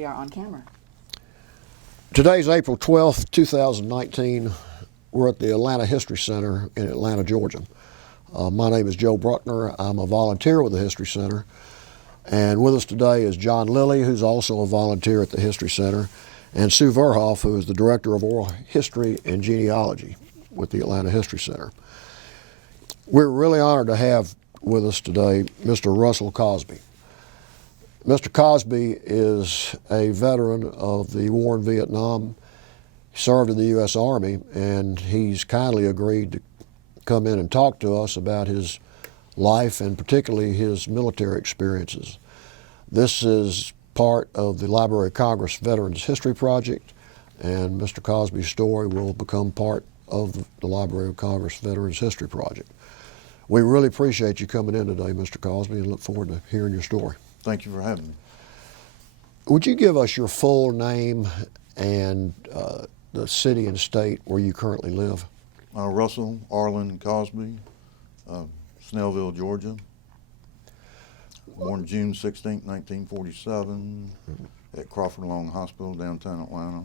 we are on camera. Today's April 12th, 2019. We're at the Atlanta History Center in Atlanta, Georgia. My name is Joe Bruckner. I'm a volunteer with the History Center. And with us today is John Lilly, who's also a volunteer at the History Center, and Sue Verhoff, who is the Director of Oral History and Genealogy with the Atlanta History Center. We're really honored to have with us today Mr. Russell Cosby. Mr. Cosby is a veteran of the war in Vietnam. He served in the U.S. Army, and he's kindly agreed to come in and talk to us about his life and particularly his military experiences. This is part of the Library of Congress Veterans History Project, and Mr. Cosby's story will become part of the Library of Congress Veterans History Project. We really appreciate you coming in today, Mr. Cosby, and look forward to hearing your story. Thank you for having me. Would you give us your full name and the city and state where you currently live? Russell Arlen Cosby, Snellville, Georgia. Born June 16, 1947, at Crawford Long Hospital, downtown Atlanta.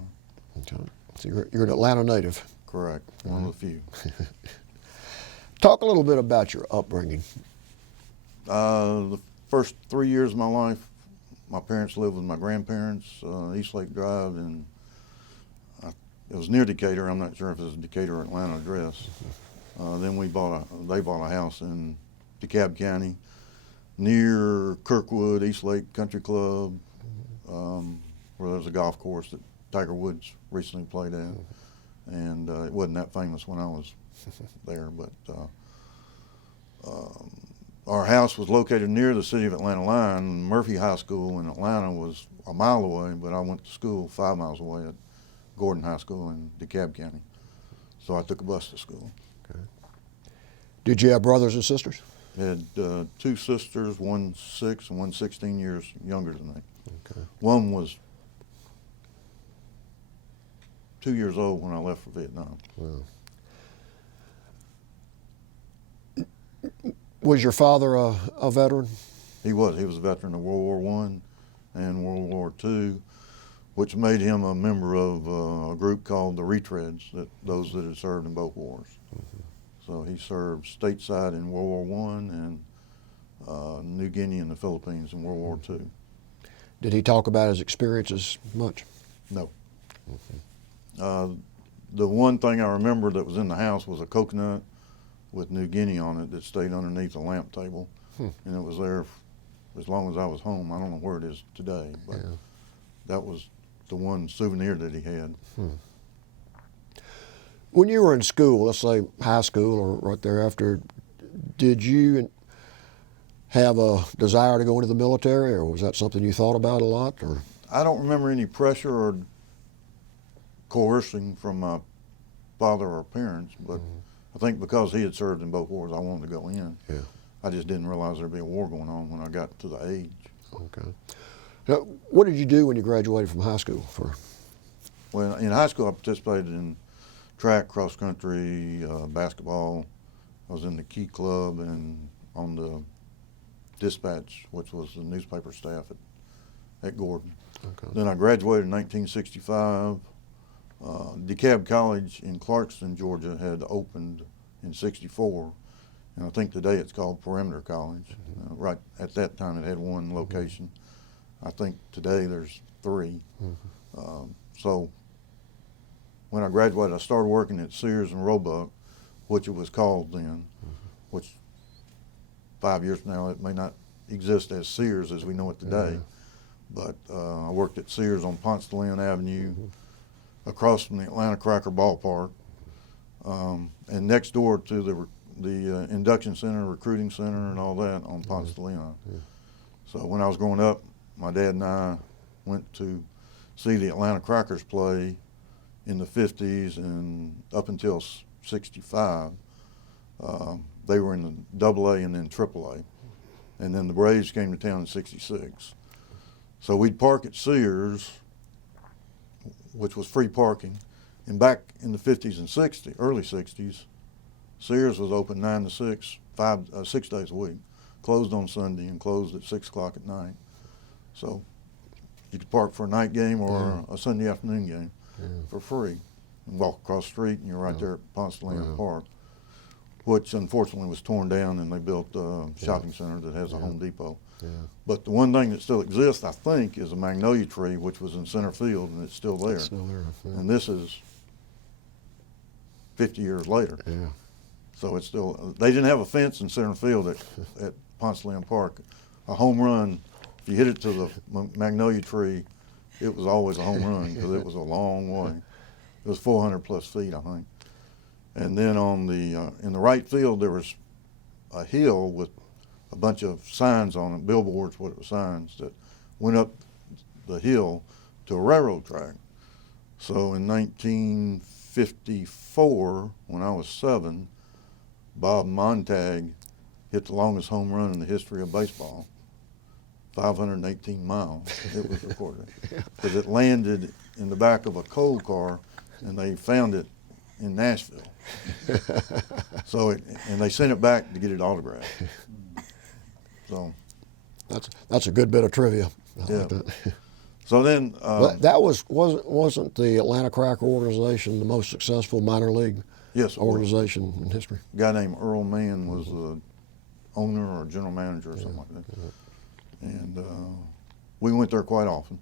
Okay. So you're an Atlanta native. Correct, one of the few. Talk a little bit about your upbringing. The first 3 years of my life, my parents lived with my grandparents, East Lake Drive, and it was near Decatur. I'm not sure if it was a Decatur or Atlanta address. Then they bought a house in DeKalb County, near Kirkwood, East Lake Country Club, where there's a golf course that Tiger Woods recently played at. And it wasn't that famous when I was there, but our house was located near the city of Atlanta line. Murphy High School in Atlanta was a mile away, but I went to school 5 miles away at Gordon High School in DeKalb County. So I took a bus to school. Okay. Did you have brothers and sisters? I had two sisters, one 6 and one 16 years younger than me. Okay. One was 2 years old when I left for Vietnam. Wow. Was your father a veteran? He was. He was a veteran of World War I and World War II, which made him a member of a group called the Retreads, those that had served in both wars. Mm-hmm. So he served stateside in World War I and New Guinea and the Philippines in World War II. Did he talk about his experiences much? No. Mm-hmm. The one thing I remember that was in the house was a coconut with New Guinea on it that stayed underneath a lamp table, and it was there as long as I was home. I don't know where it is today, but that was the one souvenir that he had. When you were in school, let's say high school or right thereafter, did you have a desire to go into the military, or was that something you thought about a lot? Or I don't remember any pressure or coercing from my father or parents, but I think because he had served in both wars, I wanted to go in. Yeah. I just didn't realize there'd be a war going on when I got to the age. Okay. Now, what did you do when you graduated from high school? Well, in high school, I participated in track, cross country, basketball. I was in the Key Club and on the Dispatch, which was the newspaper staff at Gordon. Okay. Then I graduated in 1965. DeKalb College in Clarkston, Georgia had opened in '64, and I think today it's called Perimeter College. Right at that time it had one location. I think today there's 3. So when I graduated, I started working at Sears and Roebuck, which it was called then, which 5 years from now it may not exist as Sears as we know it today. But I worked at Sears on Ponce de Leon Avenue, across from the Atlanta Cracker Ballpark, and next door to the induction center, recruiting center, and all that on Ponce de Leon. So when I was growing up, my dad and I went to see the Atlanta Crackers play in the 50s and up until '65. They were in the AA and then AAA. And then the Braves came to town in '66. So we'd park at Sears, which was free parking. And back in the 50s and '60s, early '60s, Sears was open 9 to 6, 6 days a week, closed on Sunday and closed at 6 o'clock at night. So You could park for a night game or a Sunday afternoon game Yeah. for free, and walk across the street, and you're right there at Ponce de Leon Yeah. Park, which unfortunately was torn down, and they built a shopping center that has a Home Depot. Yeah. But the one thing that still exists, I think, is a magnolia tree, which was in center field, and it's still there. It's still there. Yeah. And this is 50 years later. Yeah. So it's still, they didn't have a fence in center field at Ponce de Leon Park. A home run, if you hit it to the magnolia tree, it was always a home run because it was a long way. It was 400 plus feet, I think. And then on the, in the right field, there was a hill with a bunch of signs on it, billboards, what it was, signs that went up the hill to a railroad track. So in 1954, when I was 7, Bob Montag hit the longest home run in the history of baseball, 518 miles, it was recorded. Because it landed in the back of a coal car, and they found it in Nashville. So, and they sent it back to get it autographed. So That's a good bit of trivia. I yeah. like that. So then, That wasn't the Atlanta Cracker organization the most successful minor league yes, it was. organization in history? A guy named Earl Mann was the owner or general manager or something like that. And we went there quite often.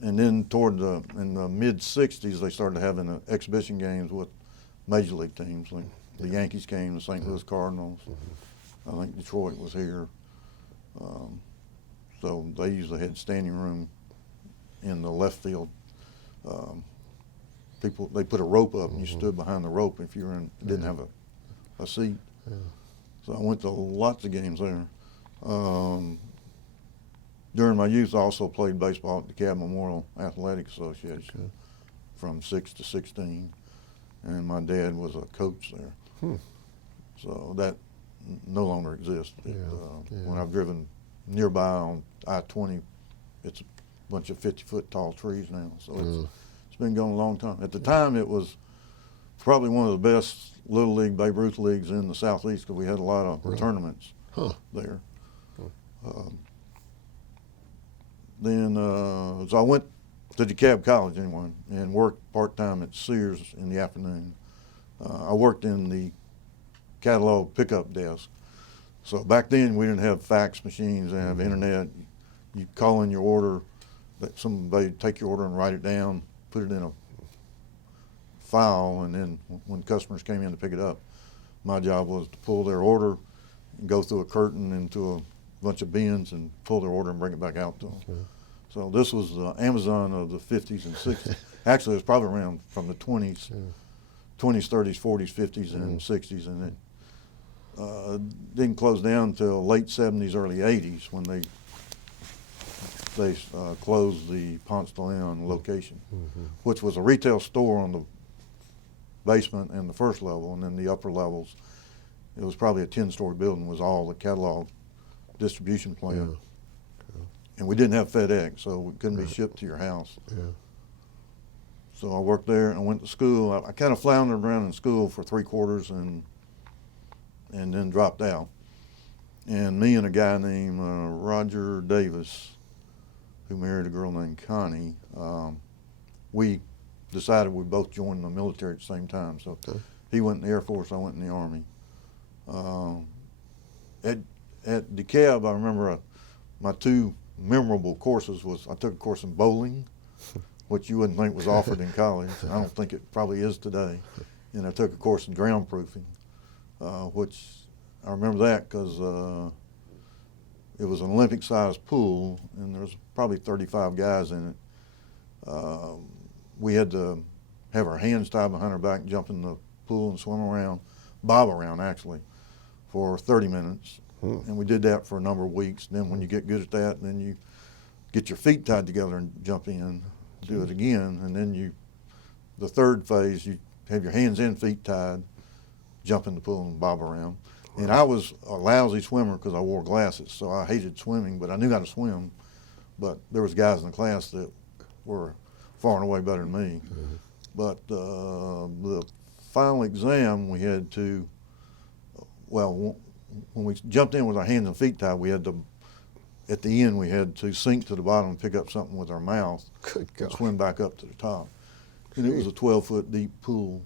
And then in the mid 60s, they started having exhibition games with major league teams. Like the Yankees came, the St. Louis Cardinals. I think Detroit was here. So they usually had standing room in the left field. They put a rope up, and you stood behind the rope if you didn't have a seat. Yeah. So I went to lots of games there. During my youth, I also played baseball at the DeKalb Memorial Athletic Association from 6 to 16, and my dad was a coach there. So that no longer exists. When I've driven nearby on I-20, it's a bunch of 50-foot tall trees now. So it's been going a long time. At the time, it was probably one of the best Little League, Babe Ruth leagues in the Southeast because we had a lot of tournaments there. So I went to DeKalb College anyway and worked part-time at Sears in the afternoon. I worked in the catalog pickup desk. So back then we didn't have fax machines, didn't have internet. You call in your order, that somebody take your order and write it down, put it in a file, and then when customers came in to pick it up, my job was to pull their order and go through a curtain into a bunch of bins and pull their order and bring it back out to them. So this was the Amazon of the 50s and 60s. Actually, it was probably around from the 20s, 20s, 30s, 40s, 50s, and 60s, and it didn't close down until late 70s, early 80s when they closed the Ponce de Leon location, which was a retail store on the basement and the first level, and then the upper levels, it was probably a 10-story building, was all the catalog distribution plant. And we didn't have FedEx, so we couldn't be shipped to your house. So I worked there and went to school. I kind of floundered around in school for 3 quarters and then dropped out. And me and a guy named Roger Davis, who married a girl named Connie, we decided we'd both join the military at the same time. So he went in the Air Force, I went in the Army. At DeKalb, I remember my 2 memorable courses was I took a course in bowling, which you wouldn't think was offered in college. I don't think it probably is today. And I took a course in ground proofing, which I remember that because it was an Olympic-sized pool, and there was probably 35 guys in it. We had to have our hands tied behind our back, jump in the pool and swim around, bob around actually, for 30 minutes. And we did that for a number of weeks. Then when you get good at that, then you get your feet tied together and jump in, do it again. And then the third phase, you have your hands and feet tied, jump in the pool and bob around. And I was a lousy swimmer because I wore glasses, so I hated swimming, but I knew how to swim. But there was guys in the class that were far and away better than me. But the final exam, we had to, when we jumped in with our hands and feet tied, we had to at the end we had to sink to the bottom and pick up something with our mouth Good and God. swim back up to the top. And it was a 12-foot deep pool.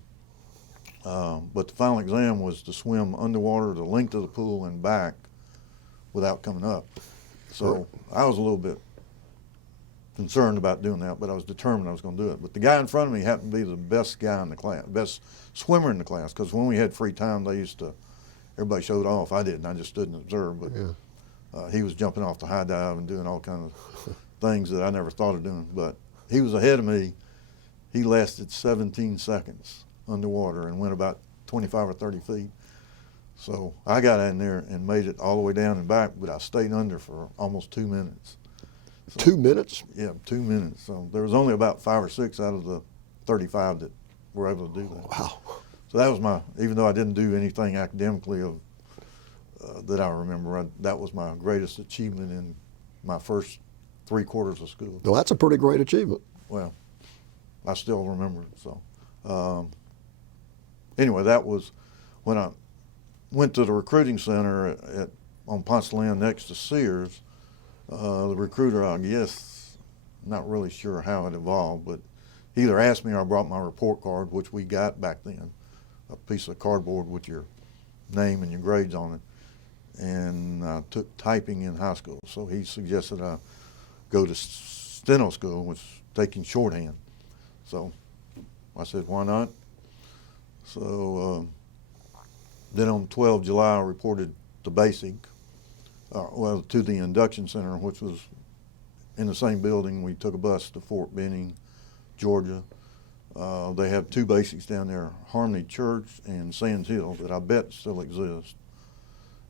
But the final exam was to swim underwater the length of the pool and back without coming up. So I was a little bit concerned about doing that, but I was determined I was going to do it. But the guy in front of me happened to be the best guy in the class, best swimmer in the class, because when we had free time, everybody showed off. I didn't. I just stood and observed. But he was jumping off the high dive and doing all kinds of things that I never thought of doing. But he was ahead of me. He lasted 17 seconds underwater and went about 25 or 30 feet. So I got in there and made it all the way down and back, but I stayed under for almost 2 minutes. So, 2 minutes? Yeah, 2 minutes. So there was only about 5 or 6 out of the 35 that were able to do that. Wow. So that was even though I didn't do anything academically that I remember, that was my greatest achievement in my first 3 quarters of school. Well, that's a pretty great achievement. Well, I still remember it. So anyway, that was when I went to the recruiting center on Ponce de Leon next to Sears. The recruiter, I guess, not really sure how it evolved, but he either asked me or I brought my report card, which we got back then, a piece of cardboard with your name and your grades on it. And I took typing in high school, so he suggested I go to steno school, which is taking shorthand. So I said, why not? So then on 12 July, I reported to basic, to the induction center, which was in the same building. We took a bus to Fort Benning, Georgia. They have 2 basics down there, Harmony Church and Sands Hill, that I bet still exist.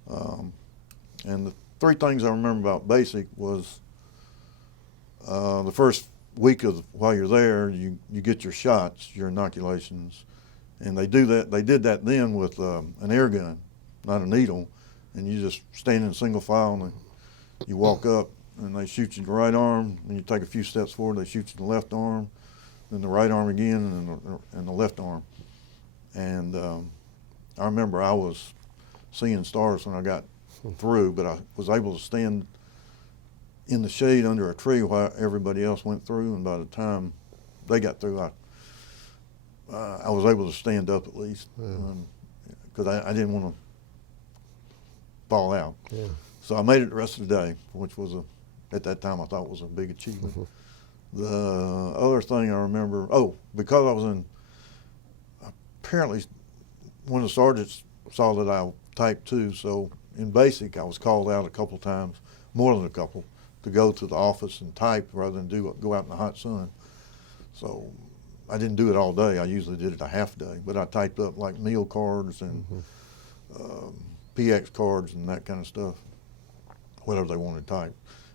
And the 3 things I remember about basic was the first week while you're there, you get your shots, your inoculations, and they did that then with an air gun, not a needle, and you just stand in single file and you walk up and they shoot you in the right arm, and you take a few steps forward, they shoot you in the left arm, then the right arm again, and the left arm. And I remember I was seeing stars when I got through, but I was able to stand in the shade under a tree while everybody else went through, and by the time they got through, I was able to stand up at least, because I didn't want to fall out. Yeah. So I made it the rest of the day, which was at that time I thought was a big achievement. The other thing I remember, because I was apparently one of the sergeants saw that I typed too, so in basic I was called out a couple times, more than a couple, to go to the office and type rather than go out in the hot sun. So I didn't do it all day. I usually did it a half day, but I typed up like meal cards and PX cards and that kind of stuff, whatever they wanted to type.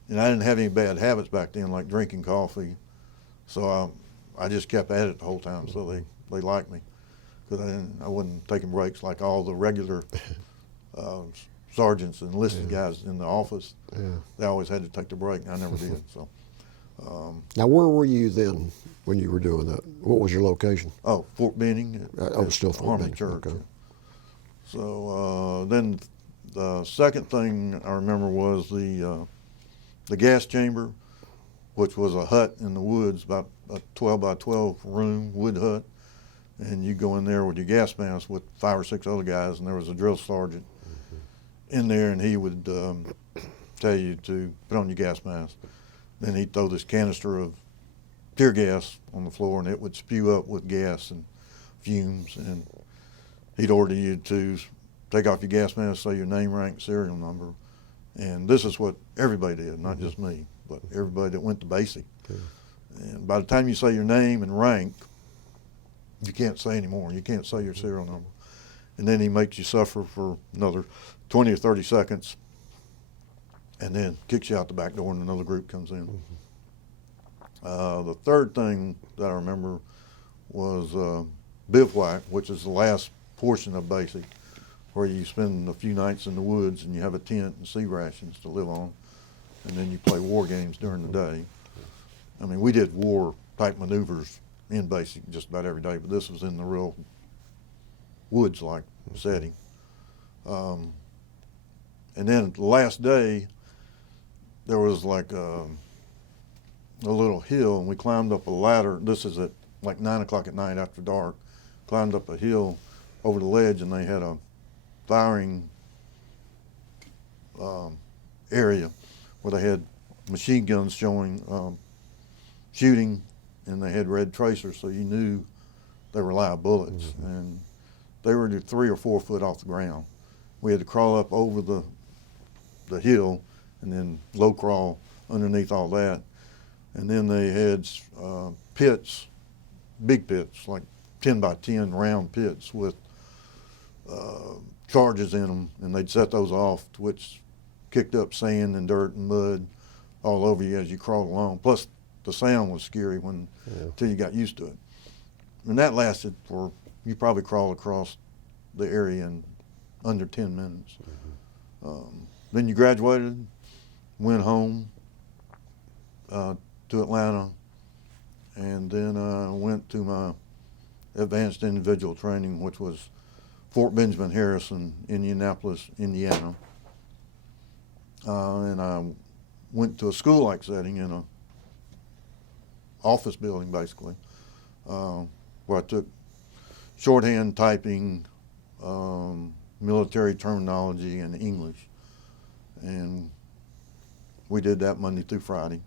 And I didn't have any bad habits back then, like drinking coffee, so I just kept at it the whole time. So they liked me, because I wasn't taking breaks like all the regular sergeants and enlisted guys in the office. They always had to take the break, and I never did. So. Now, where were you then when you were doing that? What was your location? Oh, Fort Benning. Still Fort Harmony Benning. Church. Okay. So then the second thing I remember was the gas chamber, which was a hut in the woods, about a 12 by 12 room wood hut, and you go in there with your gas mask with 5 or 6 other guys, and there was a drill sergeant in there, and he would tell you to put on your gas mask. Then he'd throw this canister of tear gas on the floor, and it would spew up with gas and fumes, and he'd order you to take off your gas mask, say your name, rank, serial number. And this is what everybody did, not just me, but everybody that went to basic. Okay. And by the time you say your name and rank, you can't say anymore. You can't say your serial number. And then he makes you suffer for another 20 or 30 seconds, and then kicks you out the back door and another group comes in. The third thing that I remember was bivouac, which is the last portion of basic, where you spend a few nights in the woods and you have a tent and sea rations to live on, and then you play war games during the day. I mean, we did war type maneuvers in basic just about every day, but this was in the real woods-like setting. And then the last day, there was like a little hill, and we climbed up a ladder. This is at like 9 o'clock at night after dark. Climbed up a hill over the ledge, and they had a firing area where they had machine guns showing shooting, and they had red tracers, so you knew they were live bullets. Mm-hmm. And they were 3 or 4 foot off the ground. We had to crawl up over the hill and then low crawl underneath all that. And then they had pits, big pits, like 10 by 10 round pits with charges in them, and they'd set those off, which kicked up sand and dirt and mud all over you as you crawled along. Plus, the sound was scary until you got used to it. And that lasted for, you probably crawl across the area in under 10 minutes. Mm-hmm. Then you graduated, went home to Atlanta, and then went to my advanced individual training, which was Fort Benjamin Harrison, Indianapolis, Indiana. And I went to a school-like setting in a office building, basically, where I took shorthand, typing, military terminology, and English. And we did that Monday through Friday.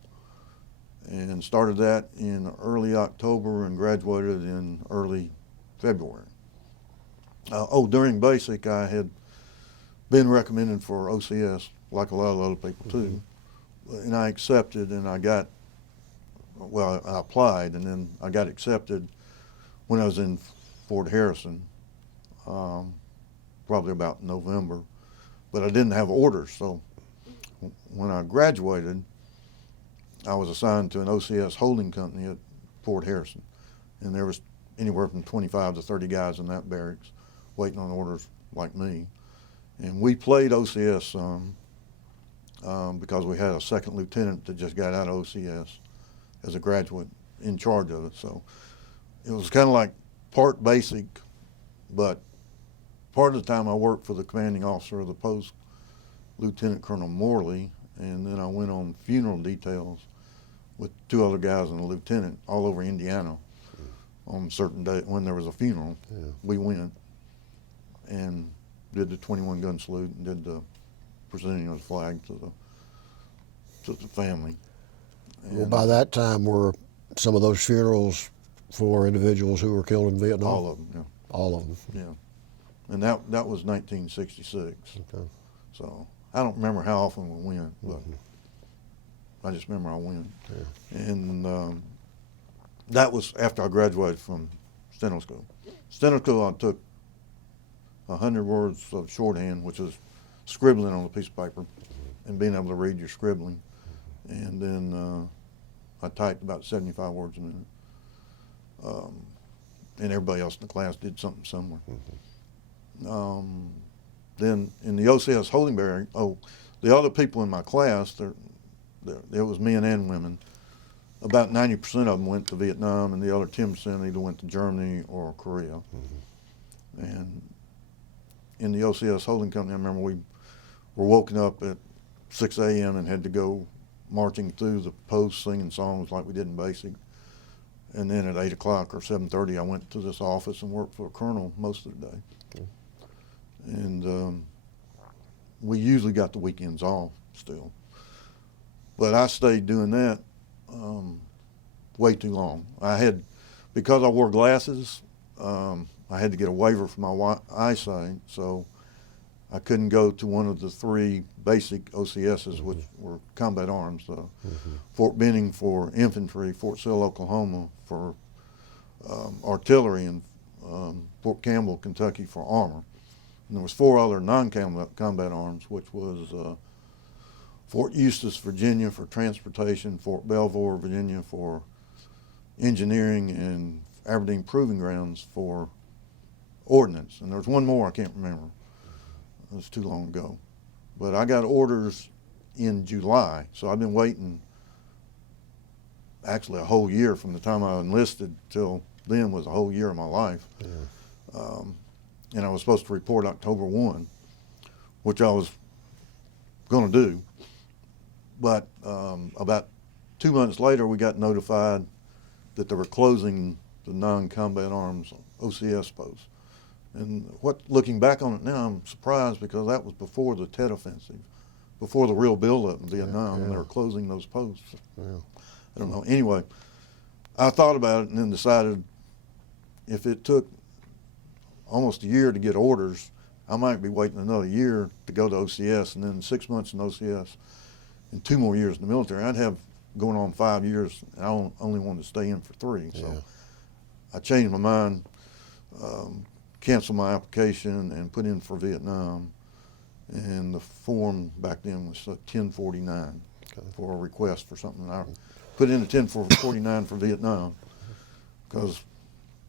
And started that in early October and graduated in early February. During basic, I had been recommended for OCS, like a lot of other people too. Mm-hmm. And I accepted, and I applied, and then I got accepted when I was in Fort Harrison, probably about November. But I didn't have orders, so when I graduated, I was assigned to an OCS holding company at Fort Harrison. And there was anywhere from 25 to 30 guys in that barracks waiting on orders like me. And we played OCS some because we had a second lieutenant that just got out of OCS as a graduate in charge of it. So it was kind of like part basic, but part of the time I worked for the commanding officer of the post, Lieutenant Colonel Morley, and then I went on funeral details with 2 other guys and a lieutenant all over Indiana on a certain day when there was a funeral. Yeah. We went and did the 21 gun salute and did the presenting of the flag to the family. And well, by that time, were some of those funerals for individuals who were killed in Vietnam? All of them, yeah. All of them? Yeah. And that was 1966. Okay. So I don't remember how often we went, but I just remember I went. Yeah. And that was after I graduated from steno school. Steno school, I took 100 words of shorthand, which is scribbling on a piece of paper and being able to read your scribbling. And then I typed about 75 words a minute. And everybody else in the class did something similar. Mm-hmm. Then in the OCS holding barrack, the other people in my class, there was men and women. About 90% of them went to Vietnam, and the other 10% either went to Germany or Korea. Mm-hmm. And in the OCS holding company, I remember we were woken up at 6 a.m. and had to go marching through the post singing songs like we did in basic. And then at 8 o'clock or 7:30, I went to this office and worked for a colonel most of the day. Okay. And we usually got the weekends off still. But I stayed doing that way too long. Because I wore glasses, I had to get a waiver for my eyesight, so I couldn't go to one of the 3 basic OCSs, which were combat arms. Fort Benning for infantry, Fort Sill, Oklahoma for artillery, and Fort Campbell, Kentucky for armor. And there was 4 other non-combat arms, which was Fort Eustis, Virginia for transportation, Fort Belvoir, Virginia for engineering, and Aberdeen Proving Grounds for ordnance. And there was one more I can't remember. It was too long ago. But I got orders in July, so I've been waiting actually a whole year from the time I enlisted till then was a whole year of my life. Yeah. And I was supposed to report October 1, which I was going to do. But about 2 months later, we got notified that they were closing the non-combat arms OCS post. And looking back on it now, I'm surprised because that was before the Tet Offensive, before the real buildup in Vietnam, and they were closing those posts. Yeah. I don't know. Anyway, I thought about it and then decided if it took almost a year to get orders, I might be waiting another year to go to OCS, and then 6 months in OCS and 2 more years in the military. I'd have going on 5 years, and I only wanted to stay in for 3. So I changed my mind, canceled my application, and put in for Vietnam. And the form back then was 1049 for a request for something. I put in a 1049 for Vietnam because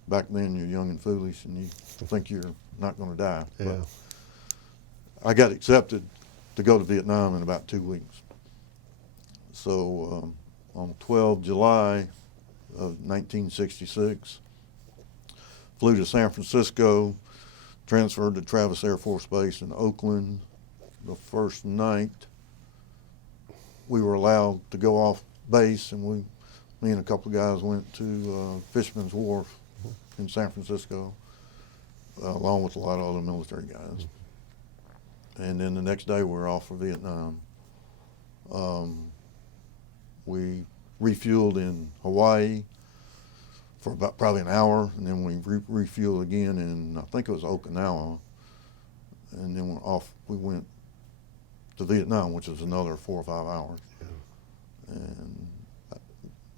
back then you're young and foolish and you think you're not going to die. Yeah. But I got accepted to go to Vietnam in about 2 weeks. So on 12 July of 1966, flew to San Francisco, transferred to Travis Air Force Base in Oakland. The first night we were allowed to go off base, and me and a couple of guys went to Fisherman's Wharf in San Francisco, along with a lot of other military guys. And then the next day we were off for Vietnam. We refueled in Hawaii for about probably an hour, and then we refueled again in, I think it was Okinawa, and then we went to Vietnam, which is another 4 or 5 hours. Yeah. And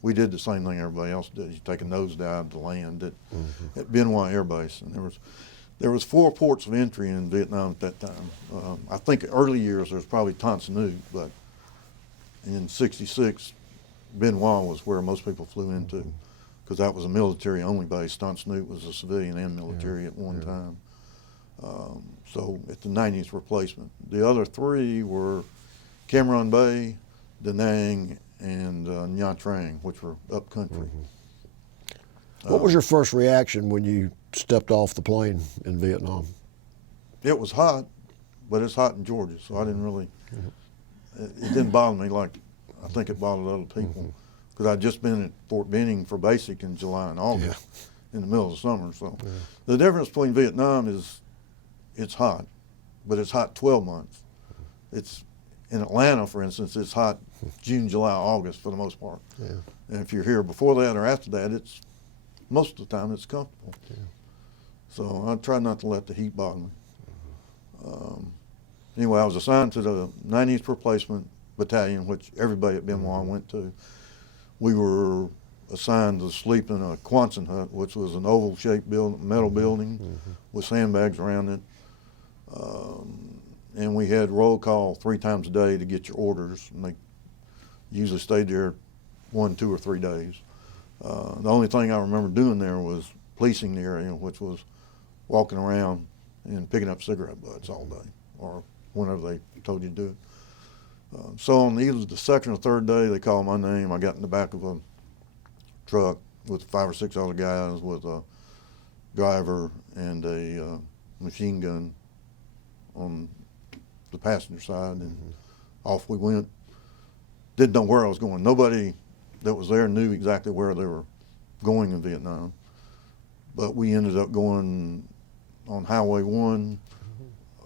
we did the same thing everybody else did. You take a nosedive to land at Bien Hoa Air Base, and there was 4 ports of entry in Vietnam at that time. I think early years there was probably Tan Son Nhut, but in '66, Bien Hoa was where most people flew into, because that was a military-only base. Tan Son Nhut was a civilian and military at one time. So at the 90th replacement. The other 3 were Cam Ranh Bay, Da Nang, and Nha Trang, which were up country. What was your first reaction when you stepped off the plane in Vietnam? It was hot, but it's hot in Georgia, so I didn't really, it didn't bother me like I think it bothered other people, because I'd just been at Fort Benning for basic in July and August in the middle of the summer. So the difference between Vietnam is it's hot, but it's hot 12 months. It's in Atlanta, for instance, it's hot June, July, August for the most part. Yeah. And if you're here before that or after that, it's most of the time it's comfortable. Yeah. So I try not to let the heat bother me. Anyway, I was assigned to the 90th Replacement Battalion, which everybody at Bien Hoa went to. We were assigned to sleep in a Quonset hut, which was an oval-shaped metal building with sandbags around it. And we had roll call 3 times a day to get your orders, and they usually stayed there 1, 2, or 3 days. The only thing I remember doing there was policing the area, which was walking around and picking up cigarette butts all day, or whenever they told you to do it. So on either the second or third day, they called my name. I got in the back of a truck with 5 or 6 other guys, with a driver and a machine gun on the passenger side, and off we went. Didn't know where I was going. Nobody that was there knew exactly where they were going in Vietnam, but we ended up going on Highway 1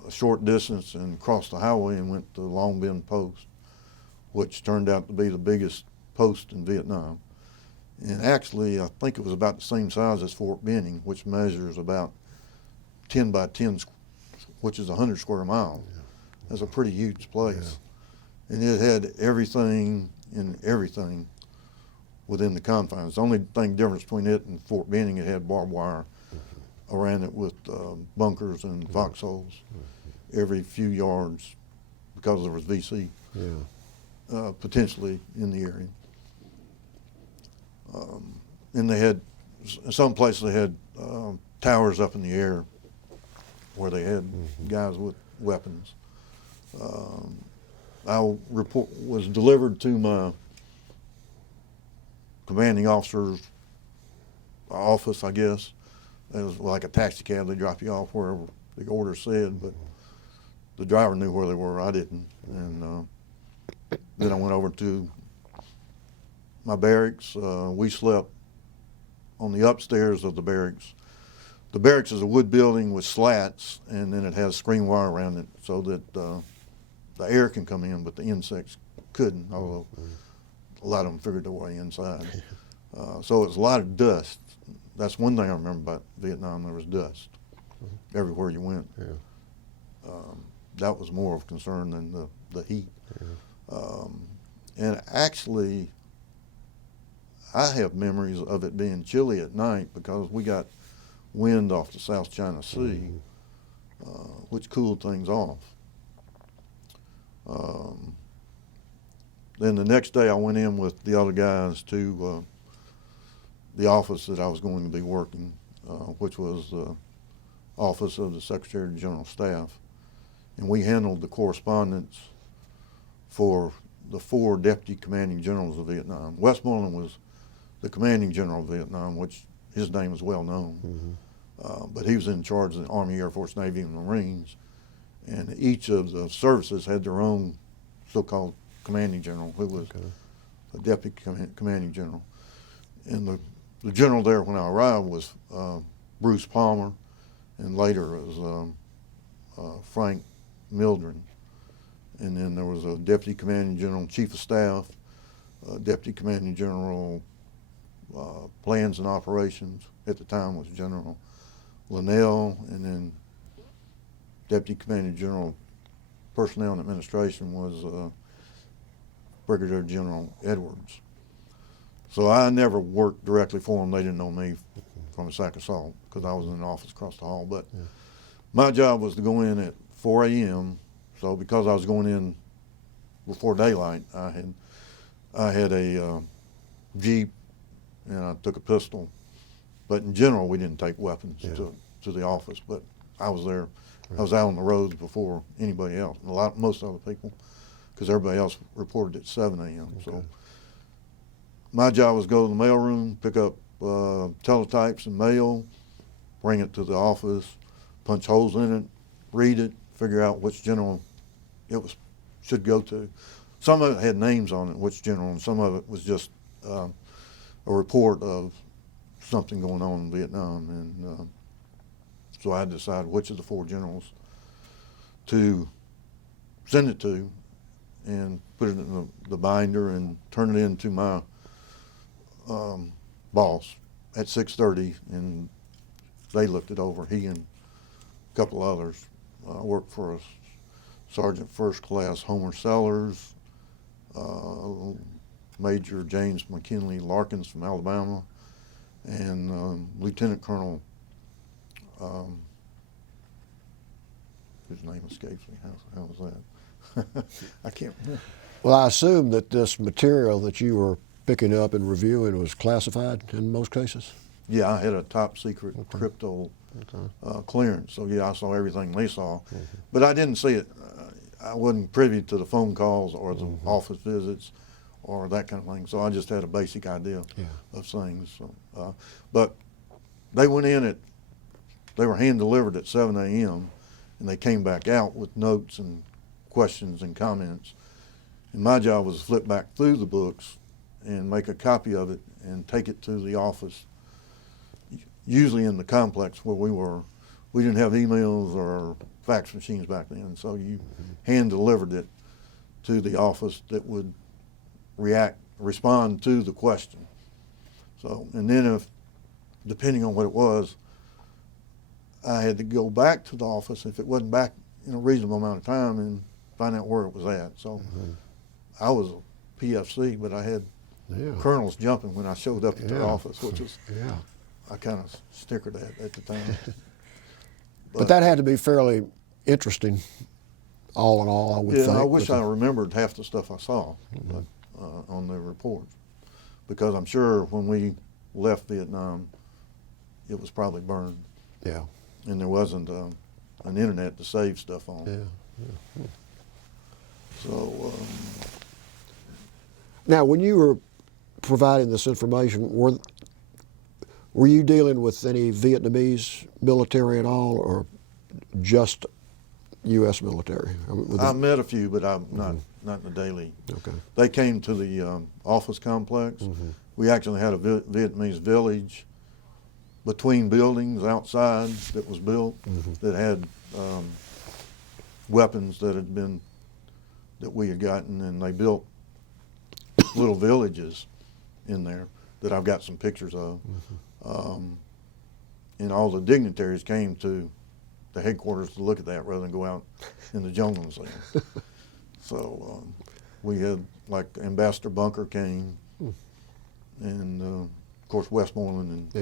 a short distance and crossed the highway and went to Long Binh Post, which turned out to be the biggest post in Vietnam. And actually, I think it was about the same size as Fort Benning, which measures about 10 by 10, which is 100 square miles. Yeah. That's a pretty huge place. Yeah. And it had everything and everything within the confines. The only difference between it and Fort Benning, it had barbed wire around it with bunkers and foxholes every few yards, because there was VC potentially in the area. And they had, some places they had towers up in the air where they had guys with weapons. Our report was delivered to my commanding officer's office, I guess. It was like a taxi cab. They drop you off wherever the order said, but the driver knew where they were. I didn't. And Then I went over to my barracks. We slept on the upstairs of the barracks. The barracks is a wood building with slats, and then it has screen wire around it so that the air can come in, but the insects couldn't, although a lot of them figured their way inside. So it was a lot of dust. That's one thing I remember about Vietnam. There was dust everywhere you went. Yeah. That was more of a concern than the heat. Yeah. And actually, I have memories of it being chilly at night because we got wind off the South China Sea, which cooled things off. Then the next day I went in with the other guys to the office that I was going to be working, which was the office of the Secretary of General Staff. And we handled the correspondence for the 4 deputy commanding generals of Vietnam. Westmoreland was the commanding general of Vietnam, which his name is well known. But he was in charge of the Army, Air Force, Navy, and Marines. And each of the services had their own so-called commanding general, who was a deputy commanding general. And the general there when I arrived was Bruce Palmer, and later it was Frank Mildren. And then there was a deputy commanding general, chief of staff, deputy commanding general, plans and operations. At the time was General Linnell, and then deputy commanding general, personnel and administration was Brigadier General Edwards. So I never worked directly for them. They didn't know me from a sack of salt because I was in the office across the hall. But my job was to go in at 4 a.m. So because I was going in before daylight, I had a Jeep, and I took a pistol. But in general, we didn't take weapons to the office. But I was there. I was out on the roads before anybody else. Most other people, because everybody else reported at 7 a.m. So my job was go to the mailroom, pick up teletypes and mail, bring it to the office, punch holes in it, read it, figure out which general it should go to. Some of it had names on it, which general, and some of it was just a report of something going on in Vietnam. And so I decided which of the 4 generals to send it to and put it in the binder and turn it in to my boss at 6:30, and they looked it over. He and a couple others worked for us. Sergeant First Class Homer Sellers, Major James McKinley Larkins from Alabama, and Lieutenant Colonel, whose name escapes me. How was that? I can't remember. Well, I assume that this material that you were picking up and reviewing was classified in most cases? Yeah, I had a top secret crypto clearance, so yeah, I saw everything they saw, but I didn't see it. I wasn't privy to the phone calls or the office visits or that kind of thing, so I just had a basic idea of things. So, but they went in they were hand delivered at 7 a.m. and they came back out with notes and questions and comments. And my job was to flip back through the books and make a copy of it and take it to the office, usually in the complex where we were. We didn't have emails or fax machines back then, so you hand delivered it to the office that would respond to the question. So, and then depending on what it was, I had to go back to the office if it wasn't back in a reasonable amount of time and find out where it was at. So I was a PFC, but I had colonels jumping when I showed up at their office, which was, I kind of snickered at the time. But that had to be fairly interesting, all in all, I would think. Yeah, I wish I remembered half the stuff I saw on the reports, because I'm sure when we left Vietnam, it was probably burned. Yeah. And there wasn't an internet to save stuff on. Yeah. So. Now, when you were providing this information, were you dealing with any Vietnamese military at all, or just U.S. military? I met a few, but I'm not in the daily. Okay. They came to the office complex. Mm-hmm. We actually had a Vietnamese village between buildings outside that was built that had weapons that we had gotten, and they built little villages in there that I've got some pictures of. And all the dignitaries came to the headquarters to look at that rather than go out in the jungle and see it. So we had, like, Ambassador Bunker came, and of course Westmoreland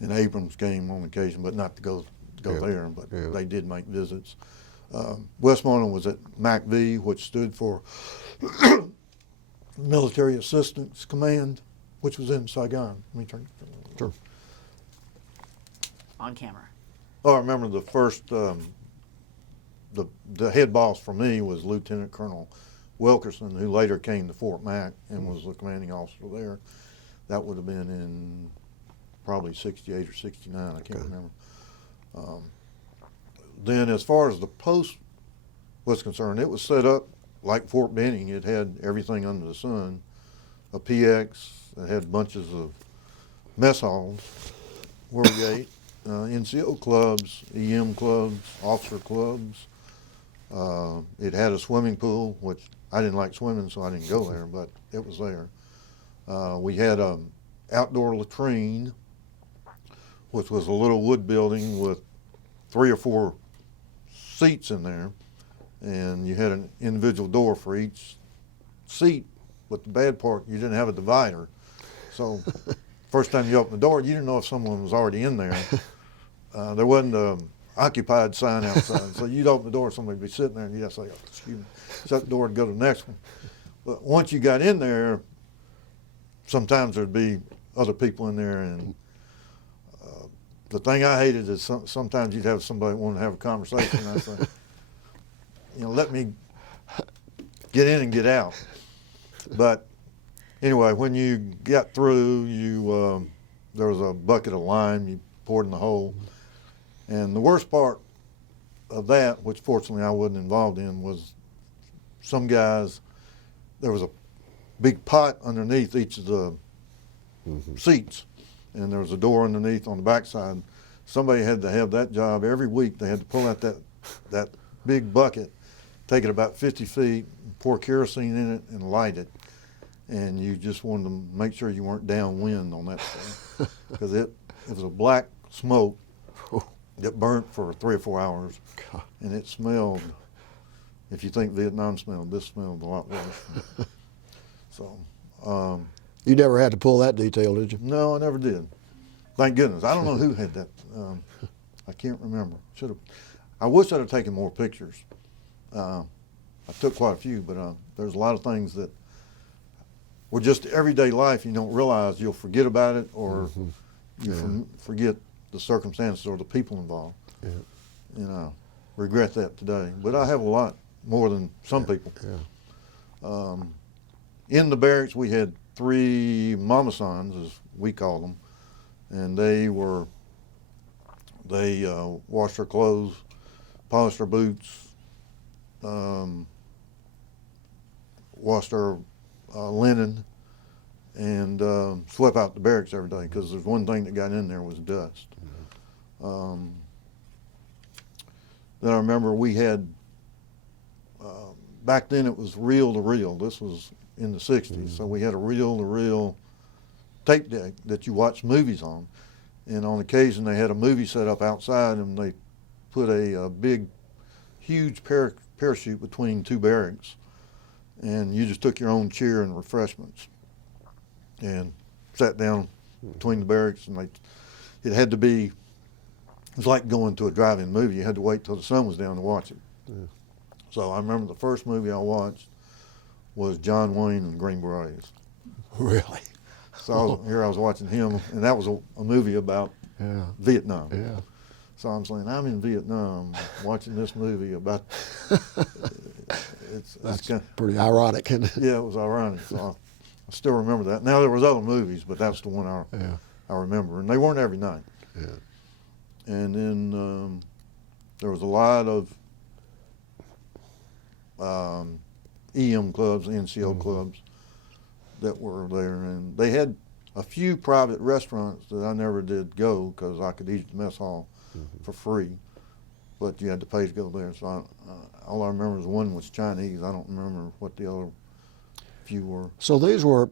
and Abrams came on occasion, but not to go there, but they did make visits. Westmoreland was at MACV, which stood for Military Assistance Command, which was in Saigon. Let me turn. Sure. On camera. Oh, I remember the first, the head boss for me was Lieutenant Colonel Wilkerson, who later came to Fort Mac and was the commanding officer there. That would have been in probably 68 or 69, I can't remember. Then as far as the post was concerned, it was set up like Fort Benning. It had everything under the sun, a PX, it had bunches of mess halls where we ate, NCO clubs, EM clubs, officer clubs. It had a swimming pool, which I didn't like swimming, so I didn't go there, but it was there. We had an outdoor latrine, which was a little wood building with 3 or 4 seats in there, and you had an individual door for each seat. But the bad part, you didn't have a divider. So first time you opened the door, you didn't know if someone was already in there. There wasn't an occupied sign outside. So you'd open the door, somebody would be sitting there, and you'd have to say, oh, excuse me, shut the door and go to the next one. But once you got in there, sometimes there'd be other people in there, and the thing I hated is sometimes you'd have somebody want to have a conversation, and I'd say, let me get in and get out. But anyway, when you got through, there was a bucket of lime you poured in the hole. And the worst part of that, which fortunately I wasn't involved in, was some guys, there was a big pot underneath each of the seats, and there was a door underneath on the backside. Somebody had to have that job every week. They had to pull out that big bucket, take it about 50 feet, pour kerosene in it, and light it. And you just wanted to make sure you weren't downwind on that thing, because it was a black smoke that burnt for 3 or 4 hours, and it smelled. If you think Vietnam smelled, this smelled a lot worse. So. You never had to pull that detail, did you? No, I never did. Thank goodness. I don't know who had that. I can't remember. I wish I'd have taken more pictures. I took quite a few, but there's a lot of things that were just everyday life. You don't realize you'll forget about it, or forget the circumstances or the people involved. Yeah. Regret that today. But I have a lot more than some people. Yeah. In the barracks, we had 3 mamasans, as we call them, and they washed our clothes, polished our boots, washed our linen, and swept out the barracks every day, because there's one thing that got in there was dust. Then I remember we had, back then it was reel to reel. This was in the 60s, so we had a reel to reel tape deck that you watch movies on. And on occasion they had a movie set up outside, and they put a big, huge parachute between 2 barracks, and you just took your own chair and refreshments and sat down between the barracks, and it had to be, it was like going to a drive-in movie. You had to wait till the sun was down to watch it. Yeah. So I remember the first movie I watched was John Wayne and the Green Berets. Really? So I was watching him, and that was a movie about Vietnam. Yeah. So I'm saying, I'm in Vietnam watching this movie about. That's pretty ironic, isn't it? Yeah, it was ironic. So I still remember that. Now there was other movies, but that's the one I remember, and they weren't every night. Yeah. And then there was a lot of EM clubs, NCO clubs that were there. And they had a few private restaurants that I never did go because I could eat at the mess hall for free, but you had to pay to go there. So all I remember is one was Chinese. I don't remember what the other few were. So these were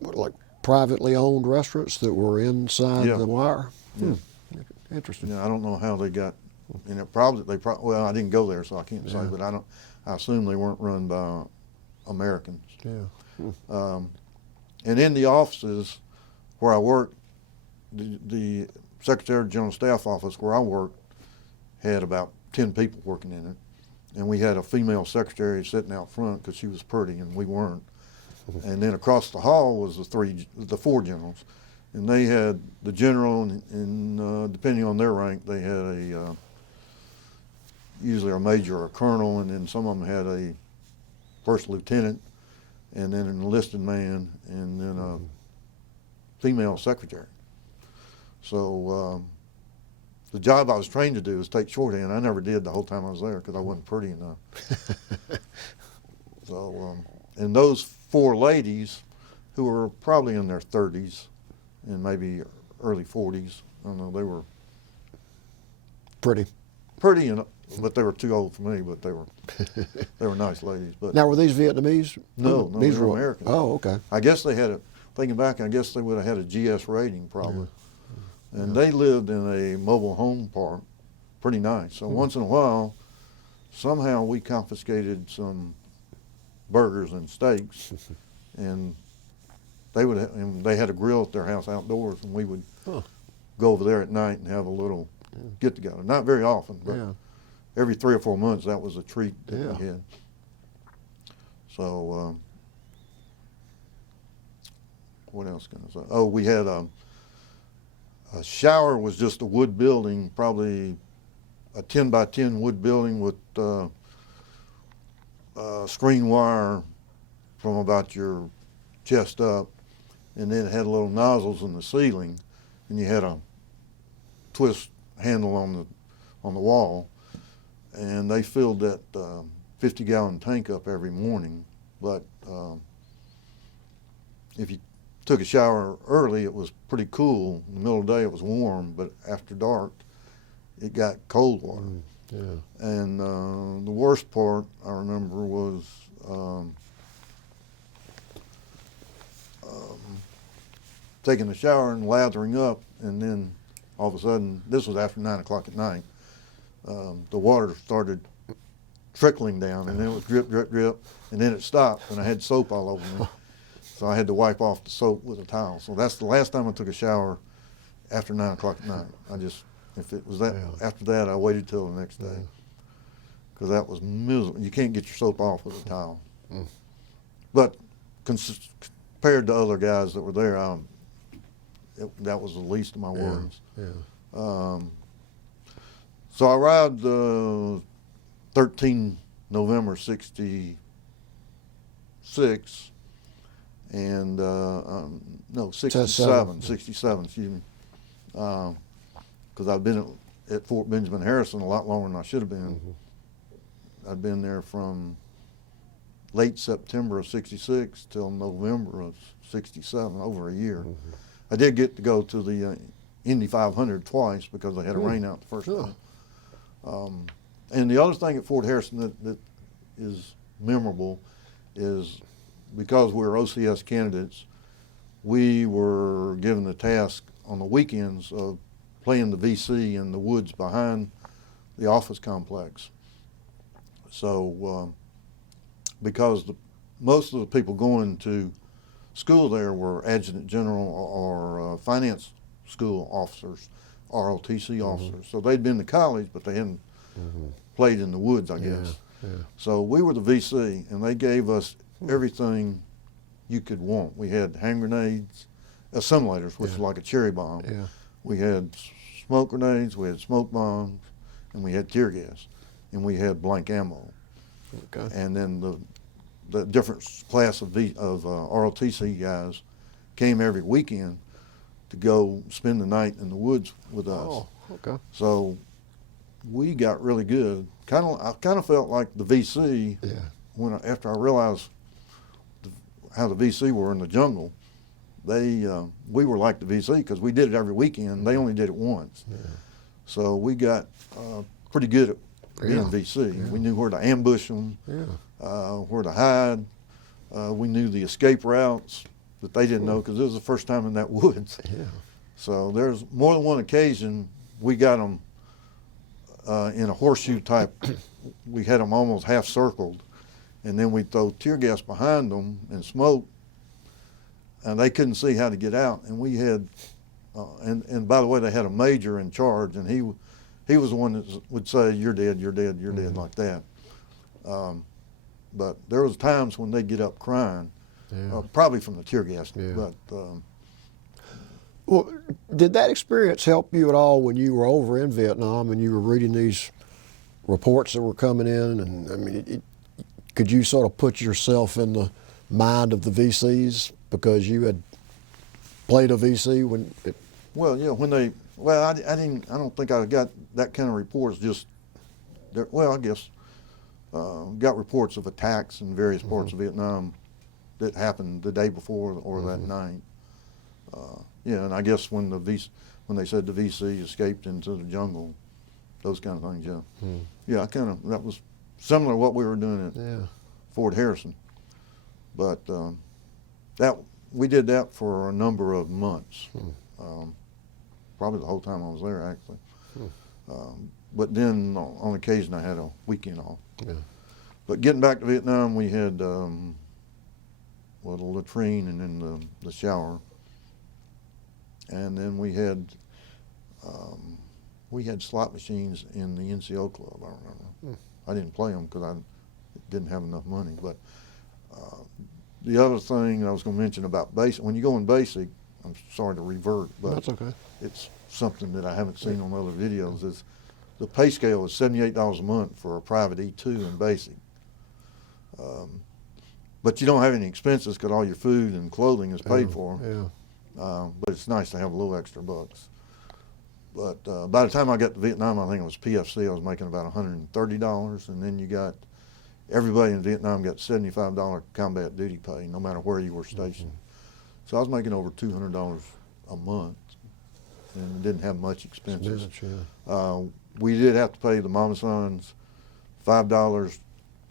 what, like privately owned restaurants that were inside Yeah. the wire? Yeah. Interesting. Yeah, I don't know how they got, and it probably, well, I didn't go there, so I can't say, but I assume they weren't run by Americans. Yeah. And in the offices where I worked, the Secretary of General Staff office where I worked had about 10 people working in it. And we had a female secretary sitting out front because she was pretty and we weren't. And then across the hall was the four generals. And they had the general, and depending on their rank, they had usually a major or a colonel, and then some of them had a first lieutenant, and then an enlisted man, and then a female secretary. So the job I was trained to do was take shorthand. I never did the whole time I was there because I wasn't pretty enough. So, and those four ladies, who were probably in their 30s and maybe early 40s, I don't know, they were Pretty. but they were too old for me. But they were nice ladies. But Now, were these Vietnamese? no, these they were Americans. Oh, okay. I guess they had thinking back, I guess they would have had a GS rating probably. And they lived in a mobile home park, pretty nice. So once in a while, somehow we confiscated some burgers and steaks, and they had a grill at their house outdoors, and we would go over there at night and have a little get together. Not very often, but every 3 or 4 months that was a treat that we had. So what else can I say? Oh, we had a shower was just a wood building, probably a 10 by 10 wood building with screen wire from about your chest up, and then it had little nozzles in the ceiling, and you had a twist handle on the wall, and they filled that 50-gallon tank up every morning. But if you took a shower early, it was pretty cool. In the middle of the day, it was warm, but after dark, it got cold water. And the worst part I remember was taking a shower and lathering up, and then all of a sudden, this was after 9 o'clock at night, the water started trickling down, and then it was drip, drip, drip, and then it stopped, and I had soap all over me. So I had to wipe off the soap with a towel. So that's the last time I took a shower after 9 o'clock at night. If it was that, after that, I waited till the next day, because that was miserable. You can't get your soap off with a towel. But compared to other guys that were there, that was the least of my worries. So I arrived 13 November 66, and no, 67, excuse me, because I've been at Fort Benjamin Harrison a lot longer than I should have been. I'd been there from late September of 66 till November of 67, over a year. I did get to go to the Indy 500 twice because they had a rain out the first time. And the other thing at Fort Harrison that is memorable is because we were OCS candidates, we were given the task on the weekends of playing the VC in the woods behind the office complex. So because most of the people going to school there were adjutant general or finance school officers, ROTC officers. So they'd been to college, but they hadn't played in the woods, I guess. So we were the VC, and they gave us everything you could want. We had hand grenades, assimilators, which is like a cherry bomb. We had smoke grenades, we had smoke bombs, and we had tear gas, and we had blank ammo. And then the different class of ROTC guys came every weekend to go spend the night in the woods with us. So we got really good. I kind of felt like the VC after I realized how the VC were in the jungle, we were like the VC because we did it every weekend. They only did it once. Yeah. So we got pretty good at being VC. Yeah. We knew where to ambush them, Yeah. where to hide. We knew the escape routes that they didn't know because it was the first time in that woods. Yeah. So there's more than one occasion we got them in a horseshoe type. We had them almost half circled, and then we'd throw tear gas behind them and smoke, and they couldn't see how to get out. And we had, and by the way, they had a major in charge, and he was the one that would say, "You're dead, you're dead, you're dead," like that. But there was times when they'd get up crying, probably from the tear gas. Yeah. But well, did that experience help you at all when you were over in Vietnam and you were reading these reports that were coming in? And I mean, could you sort of put yourself in the mind of the VCs because you had played a VC when? Well, yeah, when they, well, I don't think I got that kind of reports. Just, well, I guess got reports of attacks in various parts of Vietnam that happened the day before or that night. Yeah, and I guess when they said the VC escaped into the jungle, those kind of things. Yeah, yeah, that was similar to what we were doing at Fort Harrison, but that we did that for a number of months, probably the whole time I was there actually. But then on occasion I had a weekend off. Yeah. But getting back to Vietnam, we had the latrine and then the shower. And then we had slot machines in the NCO club, I remember. I didn't play them because I didn't have enough money. But the other thing I was going to mention about basic, when you go in basic, I'm sorry to revert, but that's okay. It's something that I haven't seen on other videos, is the pay scale is $78 a month for a private E2 in basic. But you don't have any expenses because all your food and clothing is paid for. Yeah. But it's nice to have a little extra bucks. But by the time I got to Vietnam, I think it was PFC, I was making about $130, and then you got, everybody in Vietnam got $75 combat duty pay, no matter where you were stationed. So I was making over $200 a month, and didn't have much expenses. We did have to pay the mama sons $5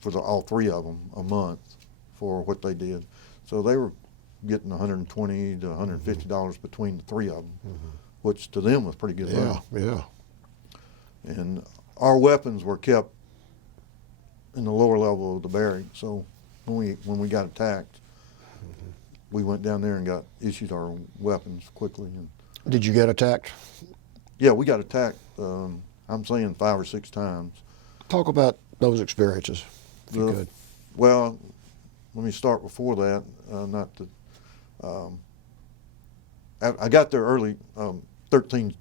for all three of them a month for what they did. So they were getting $120 to $150 between the three of them, which to them was pretty good money. Yeah. And our weapons were kept in the lower level of the barracks. So when we got attacked, we went down there and got issued our weapons quickly. And did you get attacked? yeah, we got attacked. I'm saying 5 or 6 times. Talk about those experiences, if you could. Well, let me start before that. I got there early, 13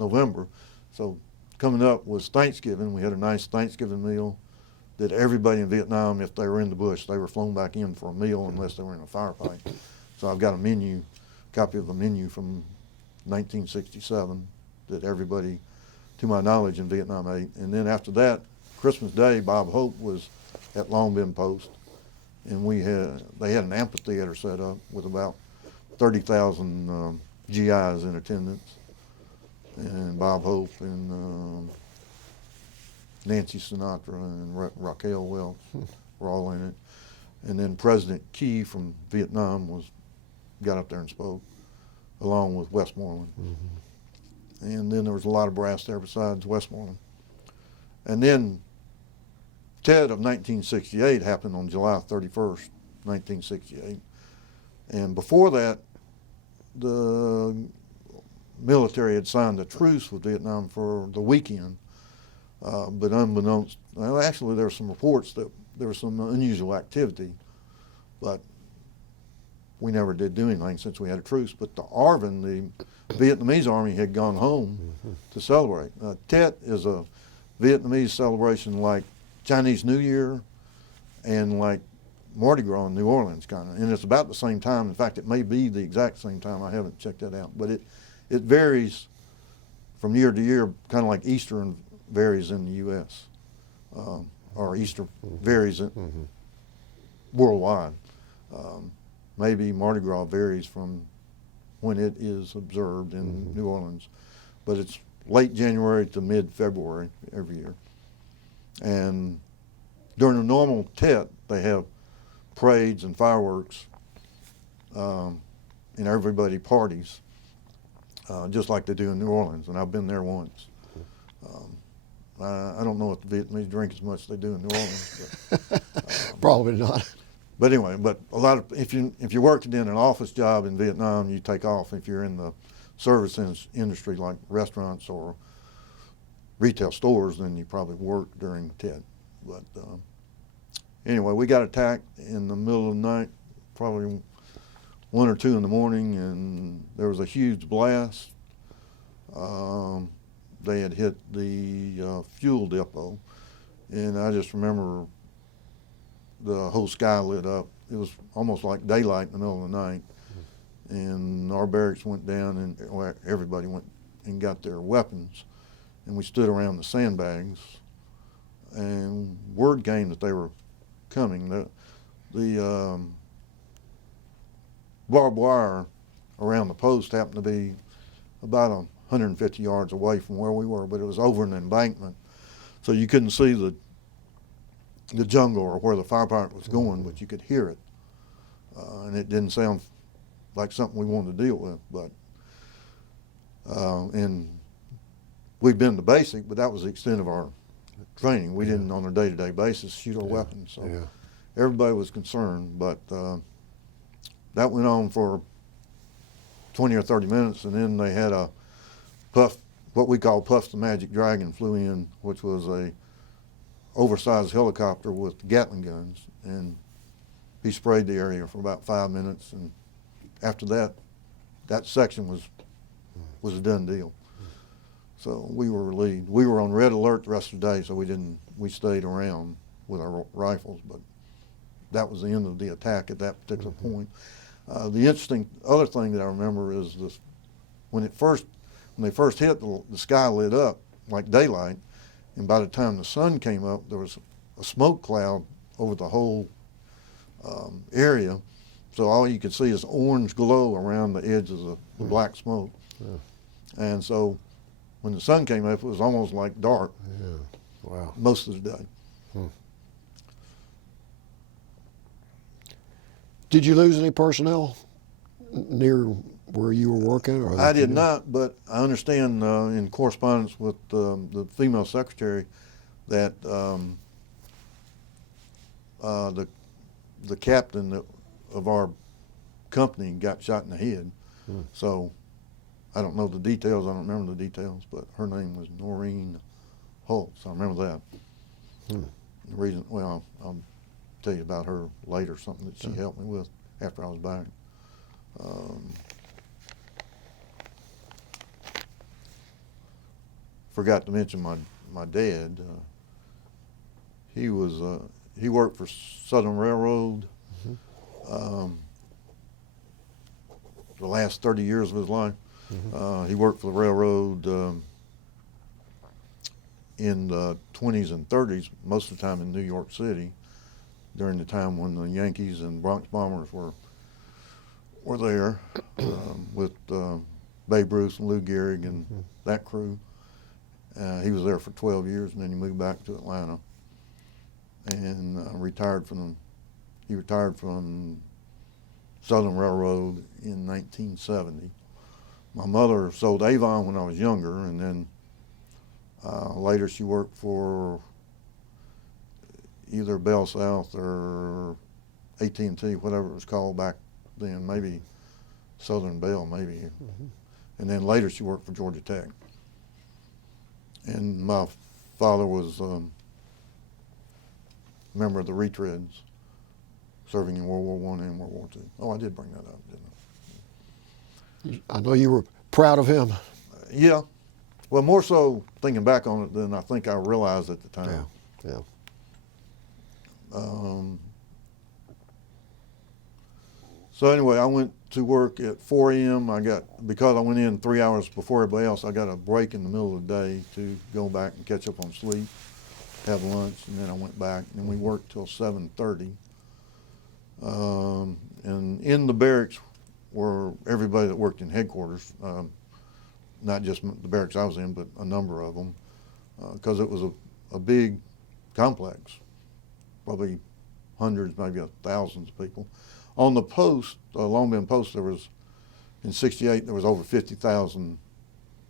November, so coming up was Thanksgiving. We had a nice Thanksgiving meal that everybody in Vietnam, if they were in the bush, they were flown back in for a meal unless they were in a firefight. So I've got a copy of a menu from 1967 that everybody, to my knowledge, in Vietnam ate. And then after that, Christmas Day, Bob Hope was at Long Binh Post, and they had an amphitheater set up with about 30,000 GIs in attendance, and Bob Hope and Nancy Sinatra and Raquel Welch were all in it. And then President Key from Vietnam got up there and spoke, along with Westmoreland. And then there was a lot of brass there besides Westmoreland. And then Tet of 1968 happened on July 31st, 1968. And before that, the military had signed a truce with Vietnam for the weekend. But unbeknownst, well, actually there were some reports that there was some unusual activity, but we never did do anything since we had a truce. But the ARVN, the Vietnamese army, had gone home to celebrate. Tet is a Vietnamese celebration like Chinese New Year and like Mardi Gras in New Orleans, kind of. And it's about the same time. In fact, it may be the exact same time. I haven't checked that out. But it varies from year to year, kind of like Easter varies in the U.S. Or Easter varies worldwide. Maybe Mardi Gras varies from when it is observed in New Orleans, but it's late January to mid-February every year. And during a normal Tet, they have parades and fireworks, and everybody parties, just like they do in New Orleans, and I've been there once. I don't know if the Vietnamese drink as much as they do in New Orleans. But, Probably not. but anyway, but a lot of, if you're working in an office job in Vietnam, you take off. If you're in the service industry like restaurants or retail stores, then you probably work during Tet. But anyway, we got attacked in the middle of the night, probably 1 or 2 in the morning, and there was a huge blast. They had hit the fuel depot, and I just remember the whole sky lit up. It was almost like daylight in the middle of the night, and our barracks went down, and everybody went and got their weapons, and we stood around the sandbags, and word came that they were coming. The barbed wire around the post happened to be about 150 yards away from where we were, but it was over an embankment, so you couldn't see the jungle or where the fire department was going, but you could hear it, and it didn't sound like something we wanted to deal with. But and we'd been to basic, but that was the extent of our training. We didn't, on a day-to-day basis, shoot our weapons, so everybody was concerned. But that went on for 20 or 30 minutes, and then they had a Puff, what we call Puff the Magic Dragon, flew in, which was a oversized helicopter with Gatling guns, and he sprayed the area for about 5 minutes, and after that, that section was a done deal. So we were relieved. We were on red alert the rest of the day, so we stayed around with our rifles, but that was the end of the attack at that particular point. The interesting other thing that I remember is this: when they first hit, the sky lit up like daylight, and by the time the sun came up, there was a smoke cloud over the whole area, so all you could see is orange glow around the edge of the black smoke. And so when the sun came up, it was almost like dark most of the day. Did you lose any personnel near where you were working? Or I did not, but I understand in correspondence with the female secretary that the captain of our company got shot in the head. So I don't know the details. I don't remember the details, but her name was Noreen Holtz. I remember that. The reason, well, I'll tell you about her later, something that she helped me with after I was back. Forgot to mention my dad. He worked for Southern Railroad the last 30 years of his life. He worked for the railroad in the 20s and 30s, most of the time in New York City, during the time when the Yankees and Bronx Bombers were there with Babe Ruth and Lou Gehrig and that crew. He was there for 12 years, and then he moved back to Atlanta and retired from Southern Railroad in 1970. My mother sold Avon when I was younger, and then later she worked for either Bell South or AT&T, whatever it was called back then, maybe Southern Bell, maybe. And then later she worked for Georgia Tech. And my father was a member of the retreads, serving in World War I and World War II. Oh, I did bring that up, didn't I? I know you were proud of him. Yeah. Well, more so thinking back on it than I think I realized at the time. Yeah. So anyway, I went to work at 4 a.m. Because I went in 3 hours before everybody else, I got a break in the middle of the day to go back and catch up on sleep, have lunch, and then I went back, and we worked till 7:30. And in the barracks were everybody that worked in headquarters, not just the barracks I was in, but a number of them, because it was a big complex, probably hundreds, maybe thousands of people. On the post, Long Bend Post, there was, in '68, there was over 50,000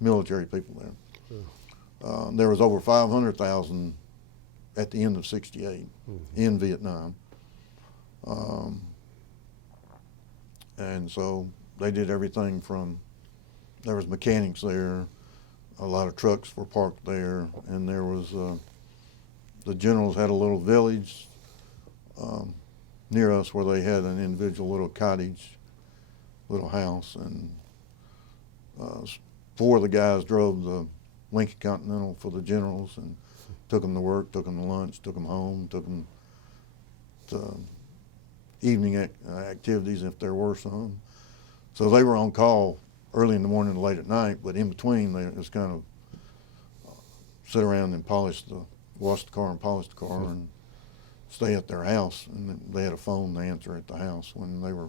military people there. There was over 500,000 at the end of '68 in Vietnam. And so they did everything from, there was mechanics there, a lot of trucks were parked there, and there was, the generals had a little village near us where they had an individual little cottage, little house, and 4 of the guys drove the Lincoln Continental for the generals and took them to work, took them to lunch, took them home, took them to evening activities if there were some. So they were on call early in the morning and late at night, but in between they just kind of sit around and wash the car and polish the car and stay at their house. And they had a phone to answer at the house when they were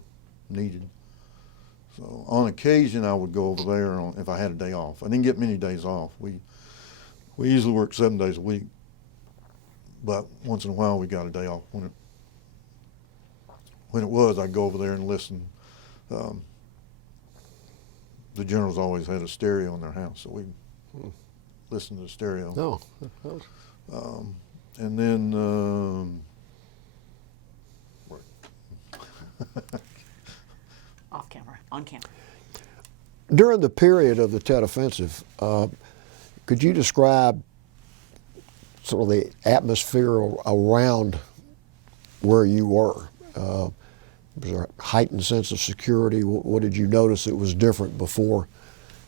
needed. So on occasion I would go over there if I had a day off. I didn't get many days off. We usually worked 7 days a week, but once in a while we got a day off. When it was, I'd go over there and listen. The generals always had a stereo in their house, so we'd listen to the stereo. No. And then Off camera, on camera. During the period of the Tet Offensive, could you describe sort of the atmosphere around where you were? Was there a heightened sense of security? What did you notice that was different before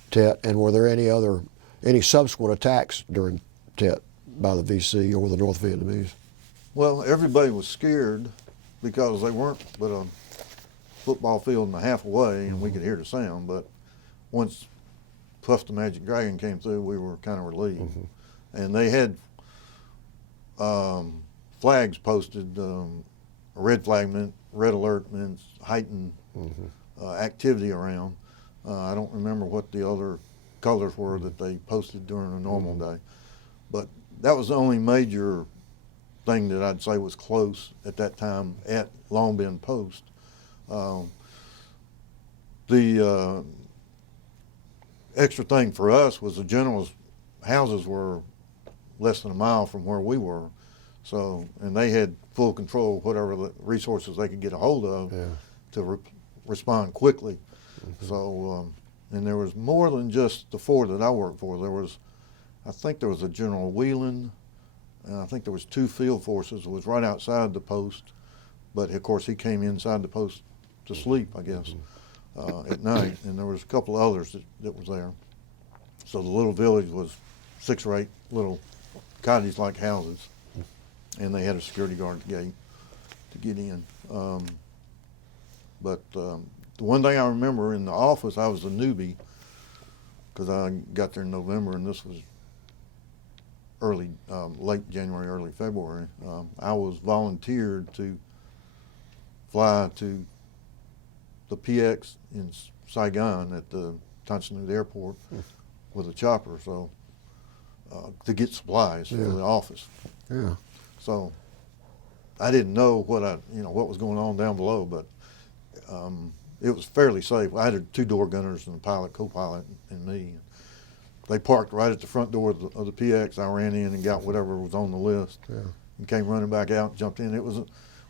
Tet? And were there any subsequent attacks during Tet by the VC or the North Vietnamese? well, everybody was scared because they weren't but a football field and a half away, and we could hear the sound. But once Puff the Magic Dragon came through, we were kind of relieved. And they had flags posted. A red flag meant red alert, means heightened activity around. I don't remember what the other colors were that they posted during a normal day, but that was the only major thing that I'd say was close at that time at Long Bend Post. The extra thing for us was the generals' houses were less than a mile from where we were, so, and they had full control of whatever the resources they could get a hold of to respond quickly. So, and there was more than just the 4 that I worked for. There was, I think there was a General Whelan, and I think there was 2 field forces. It was right outside the post, but of course he came inside the post to sleep, I guess, at night. And there was a couple of others that was there. So the little village was 6 or 8 little cottage-like houses, and they had a security guard gate to get in. But the one thing I remember in the office, I was a newbie because I got there in November, and this was late January, early February. I was volunteered to fly to the PX in Saigon at the Tan Son Nhut Airport with a chopper, so to get supplies for the office. Yeah. So I didn't know what was going on down below, but it was fairly safe. I had 2 door gunners and a pilot, co-pilot, and me. They parked right at the front door of the PX. I ran in and got whatever was on the list, and came running back out and jumped in.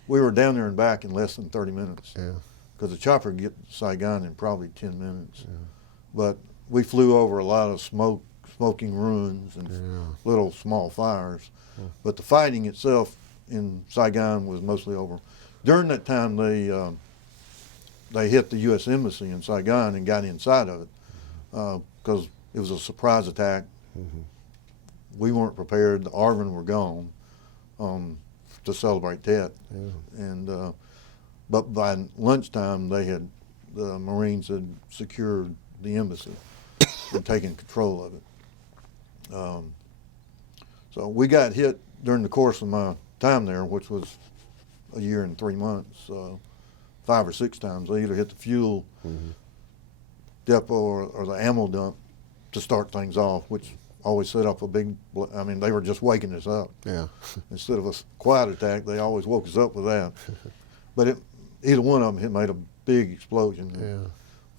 We were down there and back in less than 30 minutes. Because the chopper could get to Saigon in probably 10 minutes. But we flew over a lot of smoking ruins and little small fires. But the fighting itself in Saigon was mostly over. During that time, they hit the U.S. Embassy in Saigon and got inside of it because it was a surprise attack. We weren't prepared. The ARVN were gone to celebrate Tet. And but by lunchtime, the Marines had secured the embassy and taken control of it. So we got hit during the course of my time there, which was a year and 3 months. 5 or 6 times. They either hit the fuel depot or the ammo dump to start things off, which always set up a big, I mean, they were just waking us up. Yeah. Instead of a quiet attack, they always woke us up with that. But either one of them had made a big explosion. Yeah.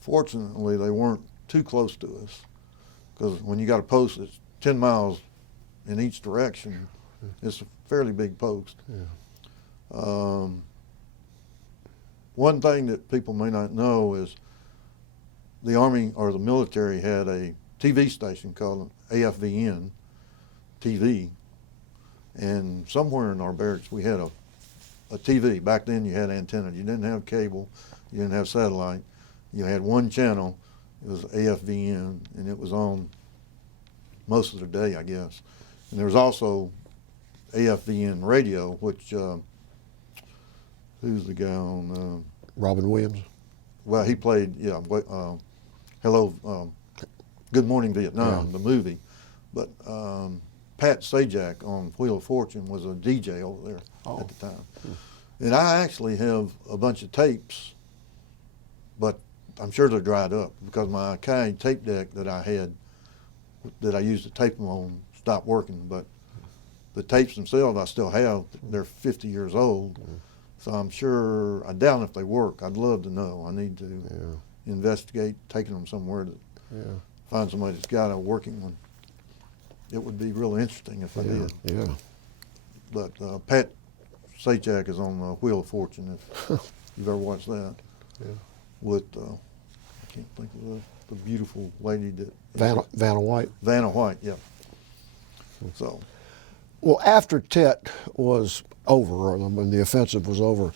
Fortunately, they weren't too close to us, because when you got a post that's 10 miles in each direction, it's a fairly big post. Yeah. One thing that people may not know is the Army or the military had a TV station called AFVN TV, and somewhere in our barracks we had a TV. Back then you had antenna. You didn't have cable. You didn't have satellite. You had one channel. It was AFVN, and it was on most of the day, I guess. And there was also AFVN radio, which who's the guy on? Robin Williams. Well, he played, Hello, Good Morning Vietnam, the movie. But Pat Sajak on Wheel of Fortune was a DJ over there at the time. And I actually have a bunch of tapes, but I'm sure they're dried up because my Akai tape deck that I had, that I used to tape them on, stopped working. But the tapes themselves I still have. They're 50 years old. So I'm sure, I doubt if they work. I'd love to know. I need to investigate taking them somewhere to find somebody that's got a working one. It would be real interesting if I did. Yeah. But Pat Sajak is on Wheel of Fortune, if you've ever watched that. Yeah. With, I can't think of the beautiful lady that... Vanna White. Vanna White, yeah. So... Well, after Tet was over, or when the offensive was over,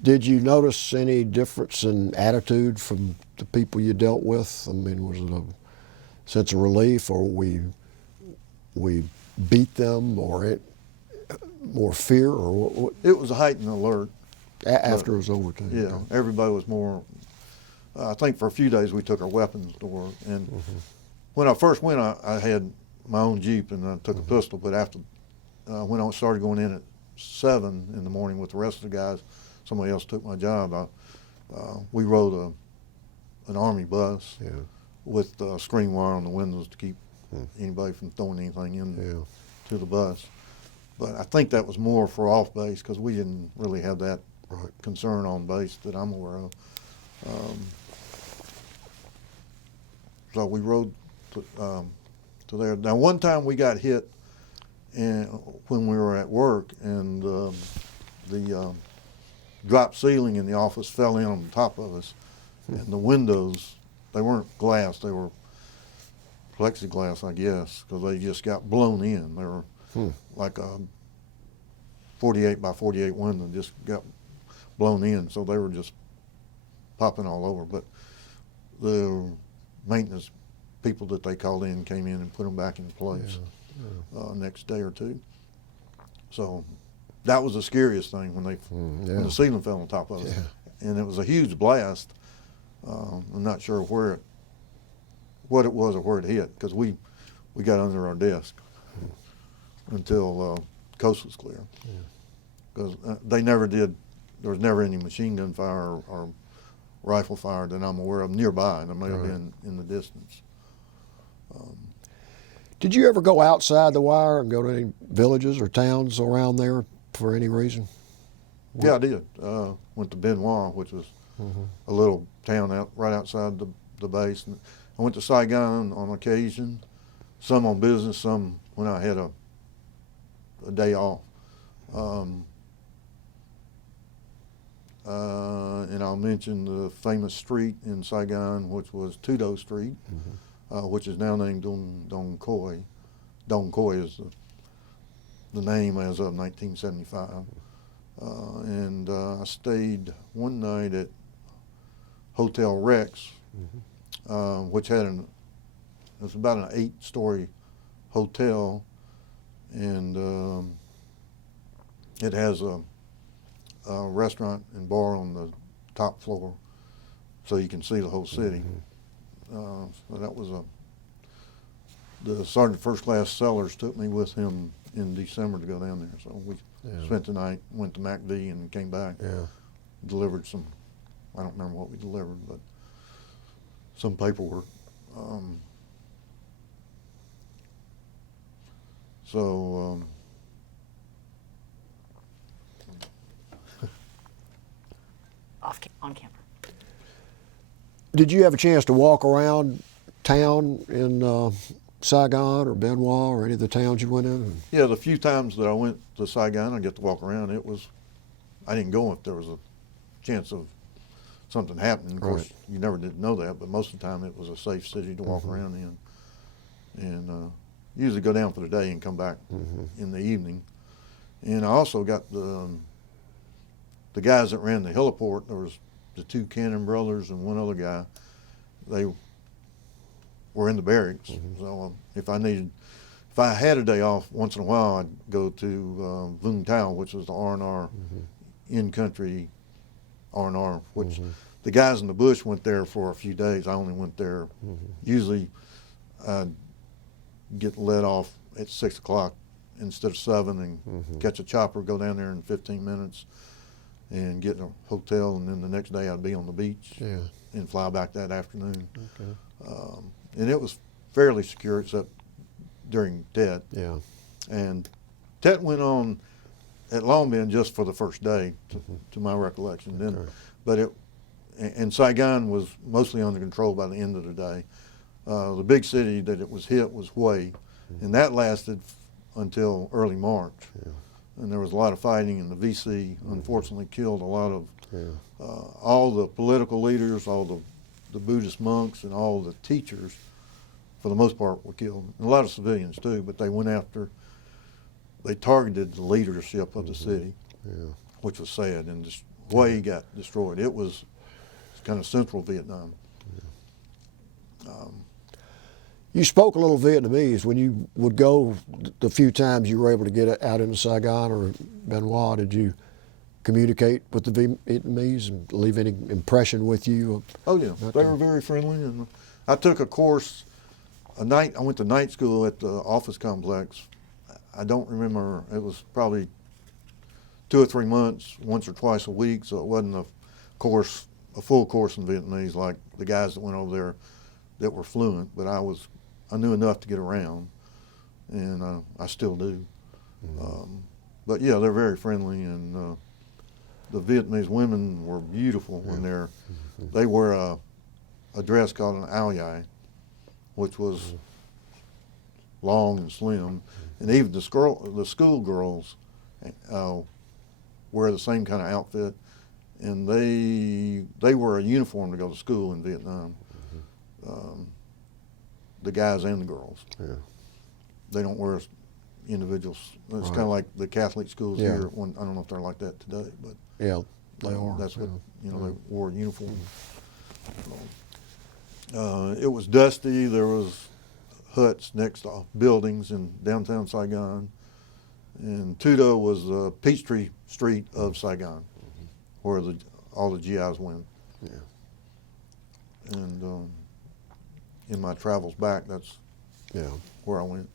did you notice any difference in attitude from the people you dealt with? I mean, was it a sense of relief, or we beat them, or more fear, or what? It was a heightened alert. After it was over, too. Yeah, everybody was more, I think for a few days we took our weapons to work. And when I first went, I had my own Jeep and I took a pistol, but after, when I started going in at 7 in the morning with the rest of the guys, somebody else took my job. We rode an Army bus with screen wire on the windows to keep anybody from throwing anything in to the bus. But I think that was more for off base, because we didn't really have that concern on base that I'm aware of. So we rode to there. Now, one time we got hit when we were at work, and the drop ceiling in the office fell in on top of us, and the windows, they weren't glass, they were plexiglass, I guess, because they just got blown in. They were like a 48 by 48 window just got blown in, so they were just popping all over. But the maintenance people that they called in came in and put them back in place next day or two. So that was the scariest thing, when when the ceiling fell on top of us, and it was a huge blast. I'm not sure what it was or where it hit, because we got under our desk until coast was clear. Because they never did. There was never any machine gun fire or rifle fire that I'm aware of nearby. There may have been in the distance. Did you ever go outside the wire and go to any villages or towns around there for any reason? Yeah, I did. Went to Benoit, which was a little town right outside the base. And I went to Saigon on occasion, some on business, some when I had a day off. And I'll mention the famous street in Saigon, which was Tudo Street, which is now named Dong Khoi. Dong Khoi is the name as of 1975. And I stayed one night at Hotel Rex, which had it was about an 8-story hotel, and it has a restaurant and bar on the top floor, so you can see the whole city. So that was the Sergeant First Class Sellers took me with him in December to go down there. So we spent the night, went to MacD, and came back. Delivered some I don't remember what we delivered, but some paperwork. So On camera. Did you have a chance to walk around town in Saigon or Benoit or any of the towns you went in? yeah, the few times that I went to Saigon, I get to walk around. I didn't go if there was a chance of something happening. Of course, you never did know that, but most of the time it was a safe city to walk around in. And usually go down for the day and come back in the evening. And I also got the guys that ran the heliport. There was the two Cannon brothers and one other guy. They were in the barracks. So if I had a day off once in a while, I'd go to Vung Tau, which was the R&R in-country R&R, which the guys in the bush went there for a few days. I only went there. Usually I'd get let off at 6 o'clock instead of 7 and catch a chopper, go down there in 15 minutes and get in a hotel, and then the next day I'd be on the beach and fly back that afternoon. And it was fairly secure except during Tet. Yeah. And Tet went on at Long Binh just for the first day, to my recollection. Then, and Saigon was mostly under control by the end of the day. The big city that it was hit was Hue, and that lasted until early March. And there was a lot of fighting, and the VC unfortunately killed a lot of all the political leaders, all the Buddhist monks, and all the teachers, for the most part, were killed. And a lot of civilians too, but they targeted the leadership of the city, which was sad, and Hue got destroyed. It was kind of central Vietnam. You spoke a little Vietnamese. When you would go the few times you were able to get out into Saigon or Benoit, did you communicate with the Vietnamese and leave any impression with you? Oh yeah, they were very friendly. And I took a course, I went to night school at the office complex. I don't remember, it was probably 2 or 3 months, once or twice a week, so it wasn't a full course in Vietnamese like the guys that went over there that were fluent, but I knew enough to get around, and I still do. But yeah, they're very friendly, and the Vietnamese women were beautiful when they wear a dress called an ao dai, which was long and slim, and even the school girls wear the same kind of outfit, and they wear a uniform to go to school in Vietnam. The guys and the girls. They don't wear individuals. It's kind of like the Catholic schools here. I don't know if they're like that today, but they are. That's what they wore a uniform. It was dusty. There was huts next to buildings in downtown Saigon, and Tudo was the Peachtree Street of Saigon, where all the GIs went. And in my travels back, that's where I went.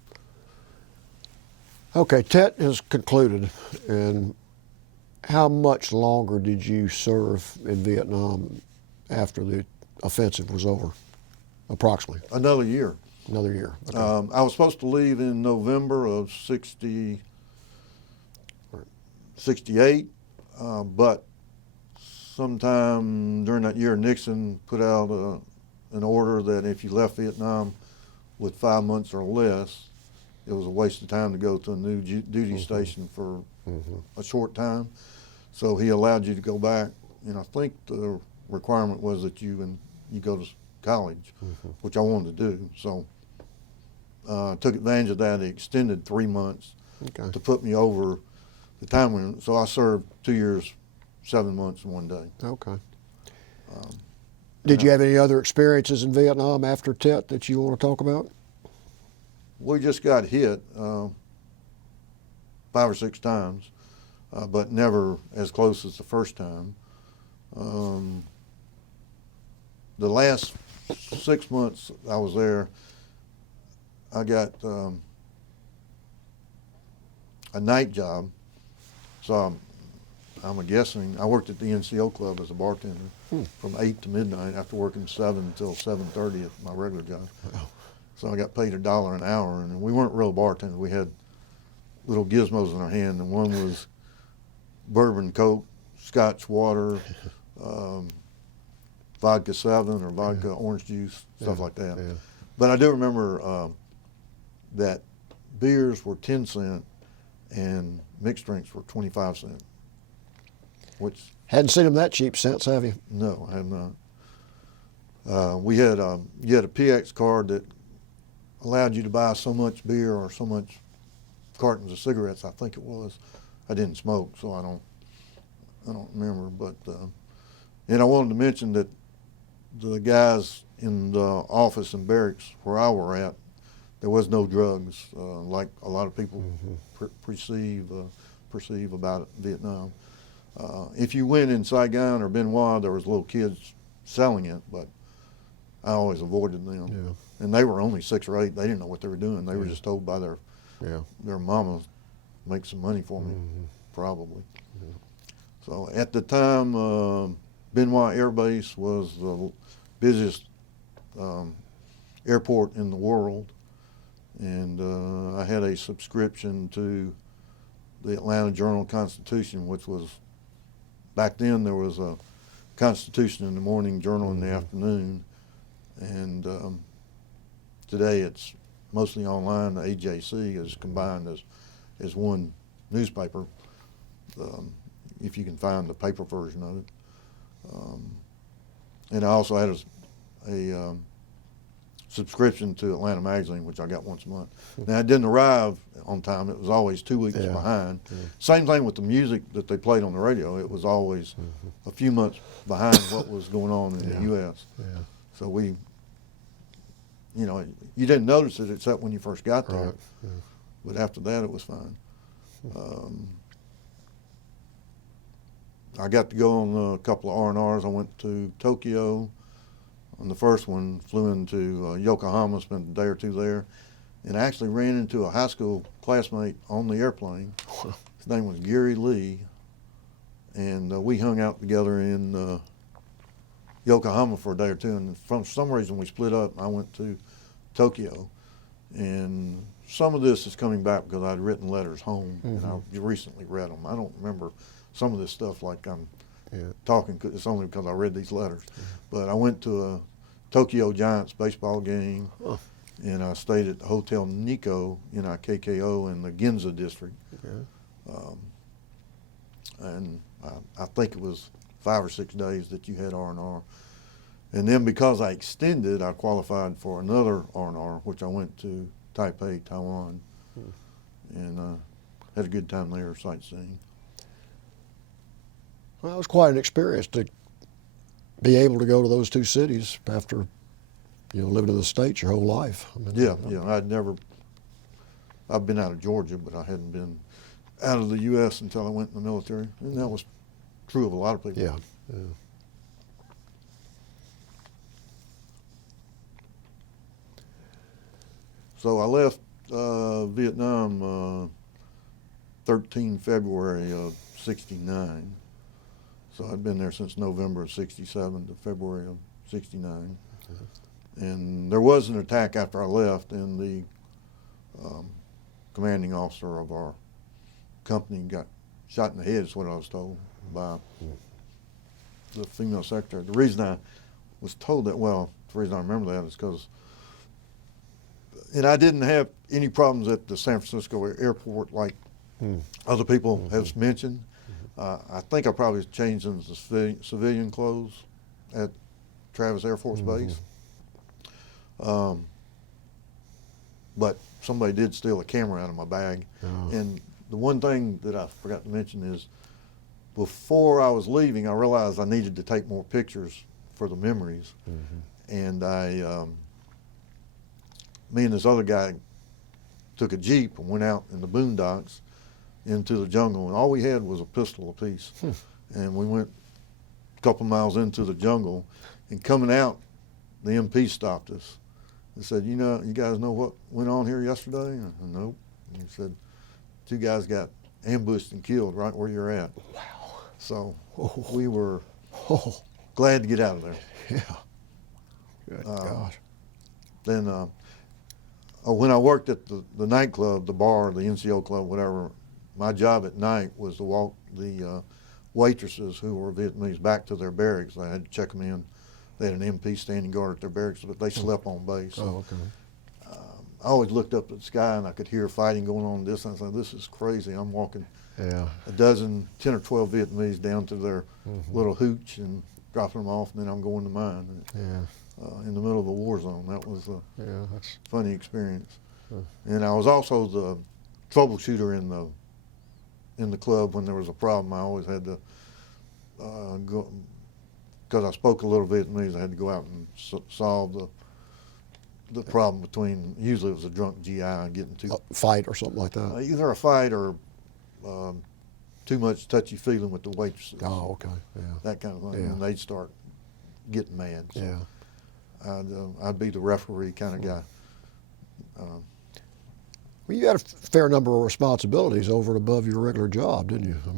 Okay, Tet has concluded, and how much longer did you serve in Vietnam after the offensive was over, approximately? Another year. Another year. Okay. I was supposed to leave in November of 68, but sometime during that year, Nixon put out an order that if you left Vietnam with 5 months or less, it was a waste of time to go to a new duty station for a short time. So he allowed you to go back, and I think the requirement was that you go to college, which I wanted to do. So I took advantage of that. He extended 3 months to put me over the time limit. So I served 2 years, 7 months, and 1 day. Okay. Did you have any other experiences in Vietnam after Tet that you want to talk about? We just got hit 5 or 6 times, but never as close as the first time. The last 6 months I was there, I got a night job. So I'm guessing, I worked at the NCO club as a bartender from 8 to midnight after working 7 until 7:30 at my regular job. Wow. So I got paid $1 an hour, and we weren't real bartenders. We had little gizmos in our hand, and one was bourbon Coke, Scotch water, vodka 7 or vodka orange juice, stuff like that. Yeah. But I do remember that beers were 10 cents and mixed drinks were 25 cents, which Hadn't seen them that cheap since, have you? no, I have not. We had you had a PX card that allowed you to buy so much beer or so much cartons of cigarettes, I think it was. I didn't smoke, so I don't remember. But and I wanted to mention that the guys in the office in Berets where I were at, there was no drugs like a lot of people perceive about Vietnam. If you went in Saigon or Bien Hoa, there was little kids selling it, but I always avoided them. Yeah. And they were only 6 or 8. They didn't know what they were doing. They were just told by their mama, make some money for me, probably. Yeah. So at the time, Bien Hoa Air Base was the busiest airport in the world, and I had a subscription to the Atlanta Journal-Constitution, which was, back then there was a Constitution in the morning, Journal in the afternoon, and today it's mostly online. The AJC is combined as one newspaper, if you can find the paper version of it. And I also had a subscription to Atlanta Magazine, which I got once a month. Now, it didn't arrive on time. It was always 2 weeks behind. Same thing with the music that they played on the radio. It was always a few months behind what was going on in the U.S. Yeah. So we, you didn't notice it except when you first got there. Right. Yeah. But after that, it was fine. I got to go on a couple of R&Rs. I went to Tokyo on the first one, flew into Yokohama, spent a day or two there, and I actually ran into a high school classmate on the airplane. His name was Gary Lee, and we hung out together in Yokohama for a day or two, and for some reason we split up. I went to Tokyo, and some of this is coming back because I'd written letters home, and I recently read them. I don't remember some of this stuff like I'm talking. It's only because I read these letters. But I went to a Tokyo Giants baseball game, and I stayed at the Hotel Nikko in KKO in the Ginza district. And I think it was 5 or 6 days that you had R&R. And then because I extended, I qualified for another R&R, which I went to Taipei, Taiwan, and had a good time there sightseeing. Well, it was quite an experience to be able to go to those two cities after, living in the States your whole life. I mean, I've been out of Georgia, but I hadn't been out of the U.S. until I went in the military, and that was true of a lot of people. Yeah. So I left Vietnam 13 February of '69. So I'd been there since November of '67 to February of '69. And there was an attack after I left, and the commanding officer of our company got shot in the head, is what I was told, by the female secretary. The reason I was told that, the reason I remember that is because, and I didn't have any problems at the San Francisco airport like other people have mentioned. I think I probably changed into civilian clothes at Travis Air Force Base. But somebody did steal a camera out of my bag. And the one thing that I forgot to mention is before I was leaving, I realized I needed to take more pictures for the memories. And me and this other guy took a Jeep and went out in the boondocks into the jungle, and all we had was a pistol apiece. And we went a couple miles into the jungle, and coming out, the MP stopped us and said, you guys know what went on here yesterday? And I said, nope. And he said, 2 guys got ambushed and killed right where you're at. Wow. So Oh. we were Oh, glad to get out of there. yeah. Good gosh. Then when I worked at the nightclub, the bar, the NCO club, whatever, my job at night was to walk the waitresses who were Vietnamese back to their barracks. I had to check them in. They had an MP standing guard at their barracks, but they slept on base. So Oh, okay. I always looked up at the sky and I could hear fighting going on in the distance. I was like, this is crazy. I'm walking Yeah. a dozen, 10 or 12 Vietnamese down to their little hooch and dropping them off, and then I'm going to mine. Yeah. In the middle of a war zone. That was a Yeah. That's. funny experience. And I was also the troubleshooter in the club when there was a problem. I always had to go, because I spoke a little Vietnamese, I had to go out and solve the problem between, usually it was a drunk GI getting too, A fight or something like that. either a fight or too much touchy-feeling with the waitresses. Oh, okay. Yeah. That kind of thing. Yeah. And they'd start getting mad. So Yeah. I'd be the referee kind of guy. Well, you had a fair number of responsibilities over and above your regular job, didn't you? I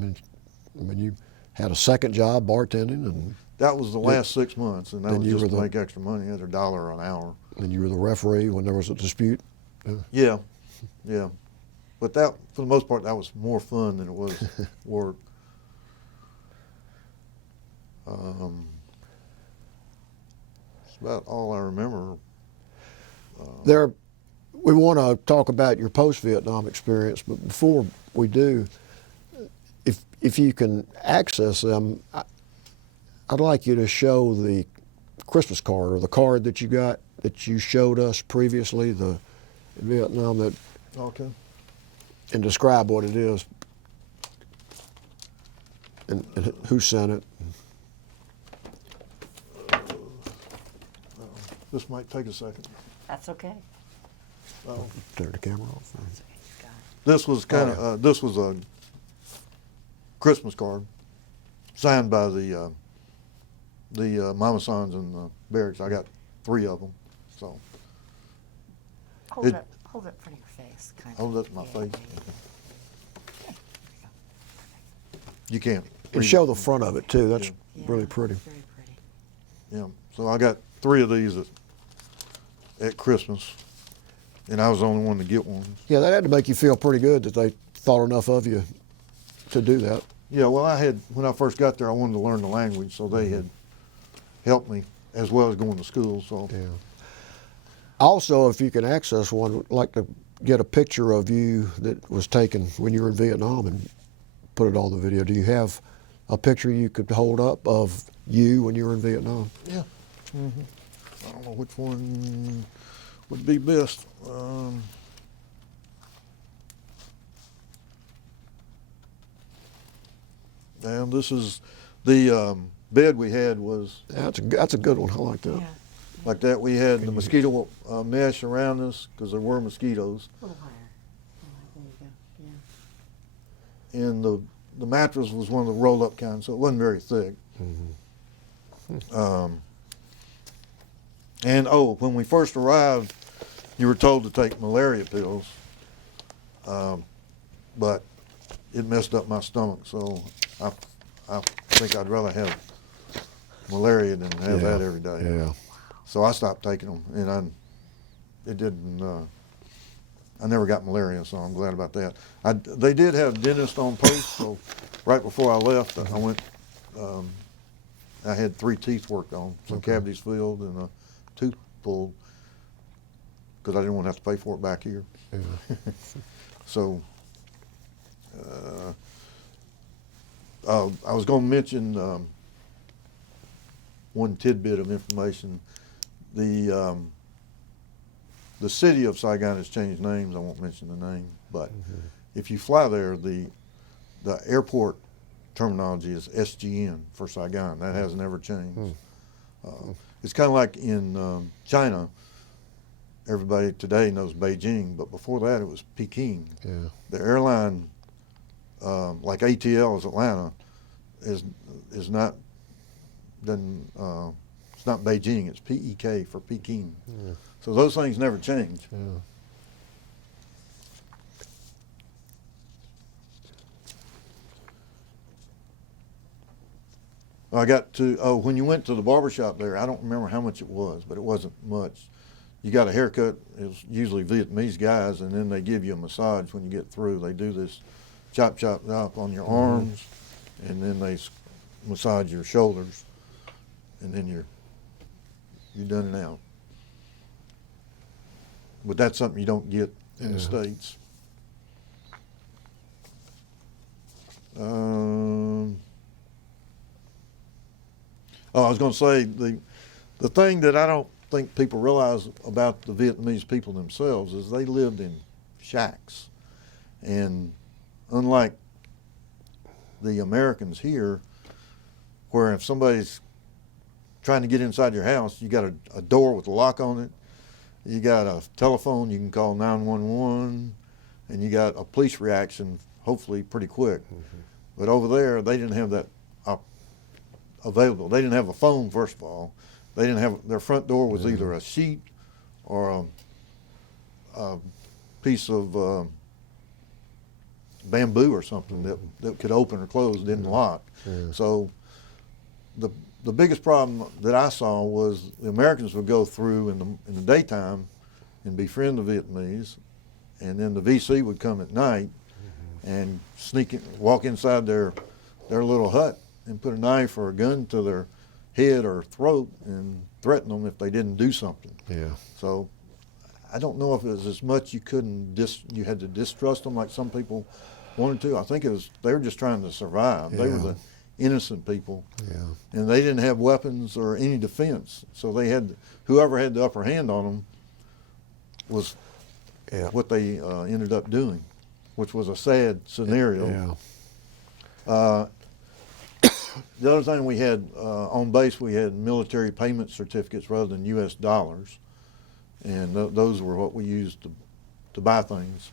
mean, you had a second job bartending, and That was the last 6 months, and that then was you just were to the- make extra money, at $1 an hour. then you were the referee when there was a dispute. Yeah, yeah. But that, for the most part, that was more fun than it was work. That's about all I remember. We want to talk about your post-Vietnam experience, but before we do, if you can access them, I'd like you to show the Christmas card or the card that you got that you showed us previously, the in Vietnam, that, Okay. and describe what it is and who sent it. This might take a second. That's okay. Oh. Turn the camera off. That's okay. Got it. This was kind of yeah. this was a Christmas card signed by the Mama Sons in the barracks. I got 3 of them. So Hold It- it in front of your face. Kind hold of. it up to my Yeah, face. there You can't. And read show it. the front of it too. That's you go. really Yeah, pretty. Very pretty. Yeah. So I got 3 of these at Christmas, and I was the only one to get one. Yeah, that had to make you feel pretty good that they thought enough of you to do that. Yeah. Well, when I first got there, I wanted to learn the language, so they had helped me as well as going to school. So Yeah. Also, if you can access one, I'd like to get a picture of you that was taken when you were in Vietnam and put it on the video. Do you have a picture you could hold up of you when you were in Vietnam? yeah. I don't know which one would be best. And this is the bed we had was Yeah, that's a good one. I like that. Yeah. like that. We had the mosquito mesh around us because there were mosquitoes, A little higher. There you go. Yeah. and the mattress was one of the roll-up kinds, so it wasn't very thick. And when we first arrived, you were told to take malaria pills, but it messed up my stomach, so I think I'd rather have malaria than have that every day. Yeah. So I stopped taking them, and it didn't. I never got malaria, so I'm glad about that. They did have dentists on post, so right before I left, I went. I had 3 teeth worked on, some cavities filled and a tooth pulled, because I didn't want to have to pay for it back here. Yeah. So I was going to mention one tidbit of information. The city of Saigon has changed names. I won't mention the name, but if you fly there, the airport terminology is SGN for Saigon. That hasn't ever changed. It's kind of like in China. Everybody today knows Beijing, but before that it was Peking. Yeah. The airline, like ATL is Atlanta, is not then it's not Beijing. It's PEK for Peking. Yeah. So those things never change. Yeah. I got to, when you went to the barber shop there, I don't remember how much it was, but it wasn't much. You got a haircut, it's usually Vietnamese guys, and then they give you a massage when you get through. They do this chop, chop, chop on your arms, and then they massage your shoulders, and then you're done and out. But that's something you don't get in the States. I was going to say, the thing that I don't think people realize about the Vietnamese people themselves is they lived in shacks. And unlike the Americans here, where if somebody's trying to get inside your house, you got a door with a lock on it, you got a telephone you can call 911, and you got a police reaction, hopefully pretty quick. But over there, they didn't have that available. They didn't have a phone, first of all. They didn't have, their front door was either a sheet or a piece of bamboo or something that could open or close, didn't lock. So the biggest problem that I saw was the Americans would go through in the daytime and befriend the Vietnamese, and then the VC would come at night and walk inside their little hut and put a knife or a gun to their head or throat and threaten them if they didn't do something. Yeah. So I don't know if it was as much you had to distrust them like some people wanted to. I think they were just trying to survive. They were the innocent people, and they didn't have weapons or any defense. So whoever had the upper hand on them was what they ended up doing, which was a sad scenario. The other thing we had on base, we had military payment certificates rather than U.S. dollars, and those were what we used to buy things.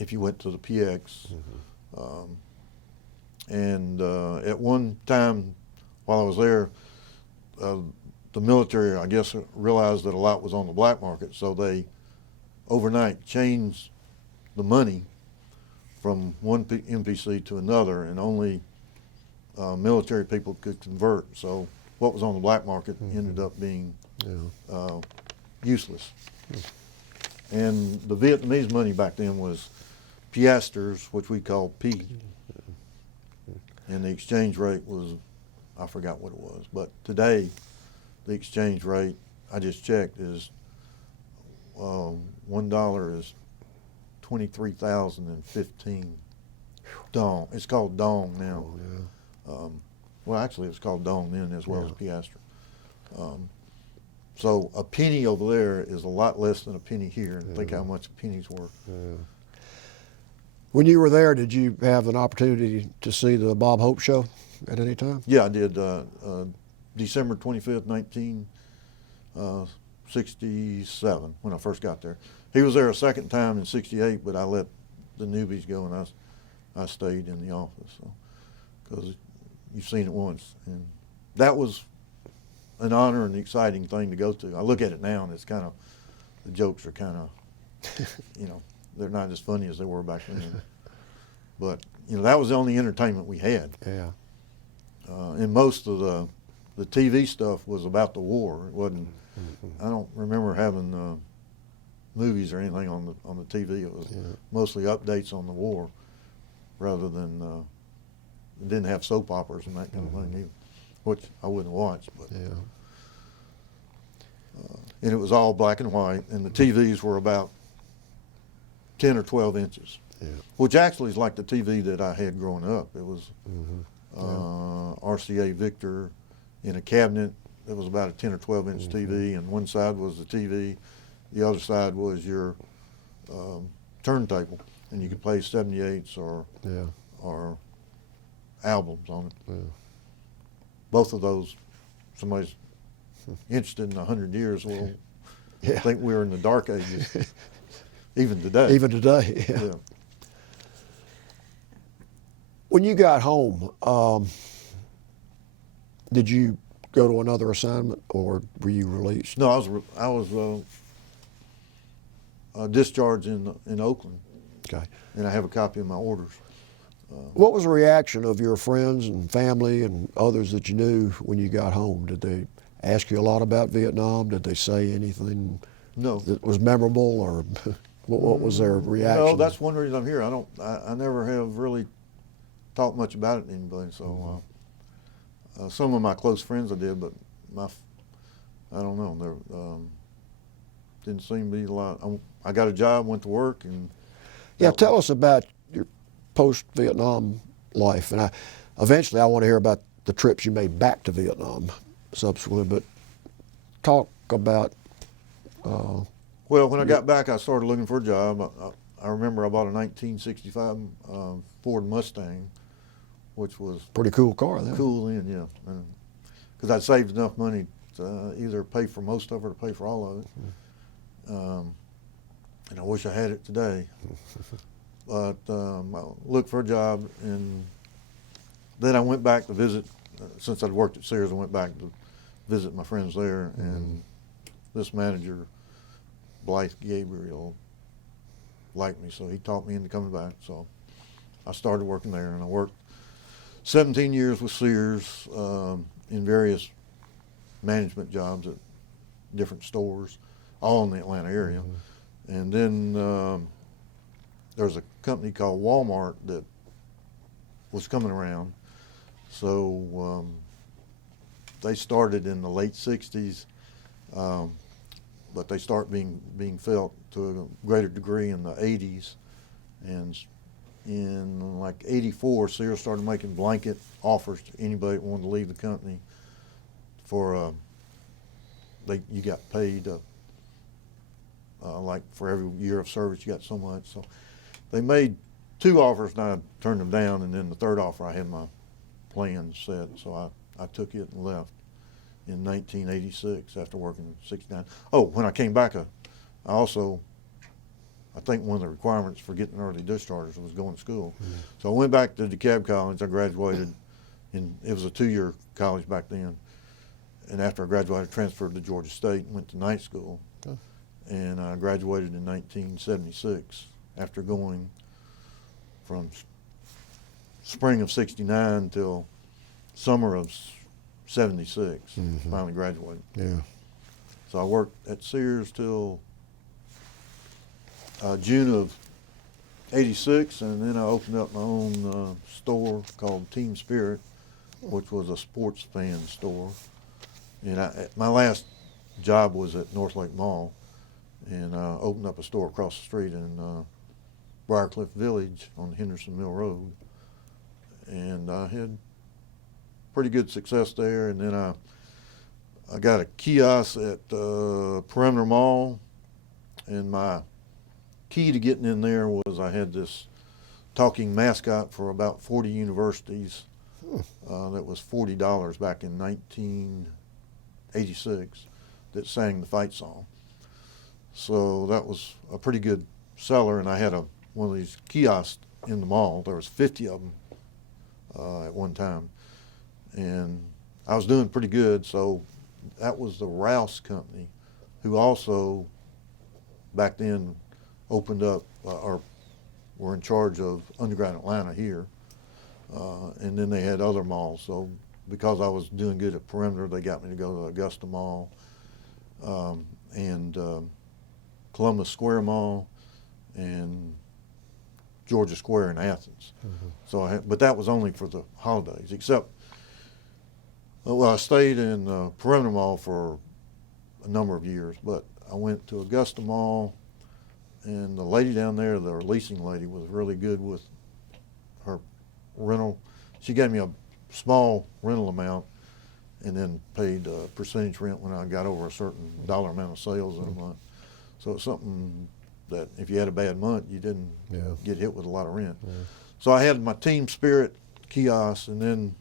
If you went to the PX, and at one time while I was there, the military, I guess, realized that a lot was on the black market, so they overnight changed the money from one NPC to another, and only military people could convert. So what was on the black market ended up being useless. And the Vietnamese money back then was piastres, which we call P. And the exchange rate was, I forgot what it was, but today the exchange rate, I just checked, is $1 is 23,015 dong. It's called dong now. Well, actually, it's called dong then as well as piastre. So a penny over there is a lot less than a penny here. And think how much a penny's worth. When you were there, did you have an opportunity to see the Bob Hope show at any time? Yeah, I did. December 25th, 1967, when I first got there. He was there a second time in '68, but I let the newbies go, and I stayed in the office because you've seen it once, and that was an honor and exciting thing to go to. I look at it now, and it's kind of, the jokes are kind of, they're not as funny as they were back then. But that was the only entertainment we had. Yeah. And most of the TV stuff was about the war. It wasn't. I don't remember having movies or anything on the TV. It was mostly updates on the war, rather than it didn't have soap operas and that kind of thing either, which I wouldn't watch. But and it was all black and white, and the TVs were about 10 or 12 inches, which actually is like the TV that I had growing up. It was RCA Victor in a cabinet that was about a 10 or 12 inch TV, and one side was the TV, the other side was your turntable, and you could play 78s or albums on it. Both of those, somebody's interested in 100 years will think we're in the dark ages. Even today. Even today, yeah. When you got home, did you go to another assignment, or were you released? No, I was discharged in Oakland. Okay. And I have a copy of my orders. What was the reaction of your friends and family and others that you knew when you got home? Did they ask you a lot about Vietnam? Did they say anything No. that was memorable, or what was their reaction? No, that's one reason I'm here. I never have really talked much about it to anybody. So some of my close friends I did, but I don't know. There didn't seem to be a lot. I got a job, went to work, and Yeah, tell us about your post-Vietnam life, and eventually I want to hear about the trips you made back to Vietnam subsequently. But talk about. Well, when I got back, I started looking for a job. I remember I bought a 1965 Ford Mustang, which was Pretty cool car then. cool then, yeah. Because I'd saved enough money to either pay for most of it or pay for all of it. And I wish I had it today. But I looked for a job, and then I went back to visit. Since I'd worked at Sears, I went back to visit my friends there, and this manager, Blythe Gabriel, liked me, so he talked me into coming back. So I started working there, and I worked 17 years with Sears in various management jobs at different stores, all in the Atlanta area. And then there's a company called Walmart that was coming around. So they started in the late 60s, but they start being felt to a greater degree in the 80s. And in like 84, Sears started making blanket offers to anybody that wanted to leave the company for, you got paid like for every year of service you got so much. So they made 2 offers, and I turned them down, and then the 3rd offer I had my plans set, so I took it and left in 1986 after working 69. Oh, when I came back, I think one of the requirements for getting early discharges was going to school. So I went back to DeKalb College. I graduated, and it was a 2-year college back then. And after I graduated, I transferred to Georgia State and went to night school. And I graduated in 1976 after going from spring of 69 till summer of 76. Finally graduated. Yeah. So I worked at Sears till June of 86, and then I opened up my own store called Team Spirit, which was a sports fan store. And my last job was at North Lake Mall, and opened up a store across the street in Briarcliff Village on Henderson Mill Road. And I had pretty good success there. And then I got a kiosk at Perimeter Mall, and my key to getting in there was I had this talking mascot for about 40 universities that was $40 back in 1986 that sang the fight song. So that was a pretty good seller, and I had one of these kiosks in the mall. There was 50 of them at one time, and I was doing pretty good. So that was the Rouse Company, who also back then opened up or were in charge of Underground Atlanta here, and then they had other malls. So because I was doing good at Perimeter, they got me to go to Augusta Mall and Columbus Square Mall and Georgia Square in Athens. So but that was only for the holidays, except, well, I stayed in Perimeter Mall for a number of years, but I went to Augusta Mall, and the lady down there, the leasing lady, was really good with her rental. She gave me a small rental amount and then paid percentage rent when I got over a certain dollar amount of sales in a month. So it's something that if you had a bad month, you didn't get hit with a lot of rent. So I had my Team Spirit kiosk, and then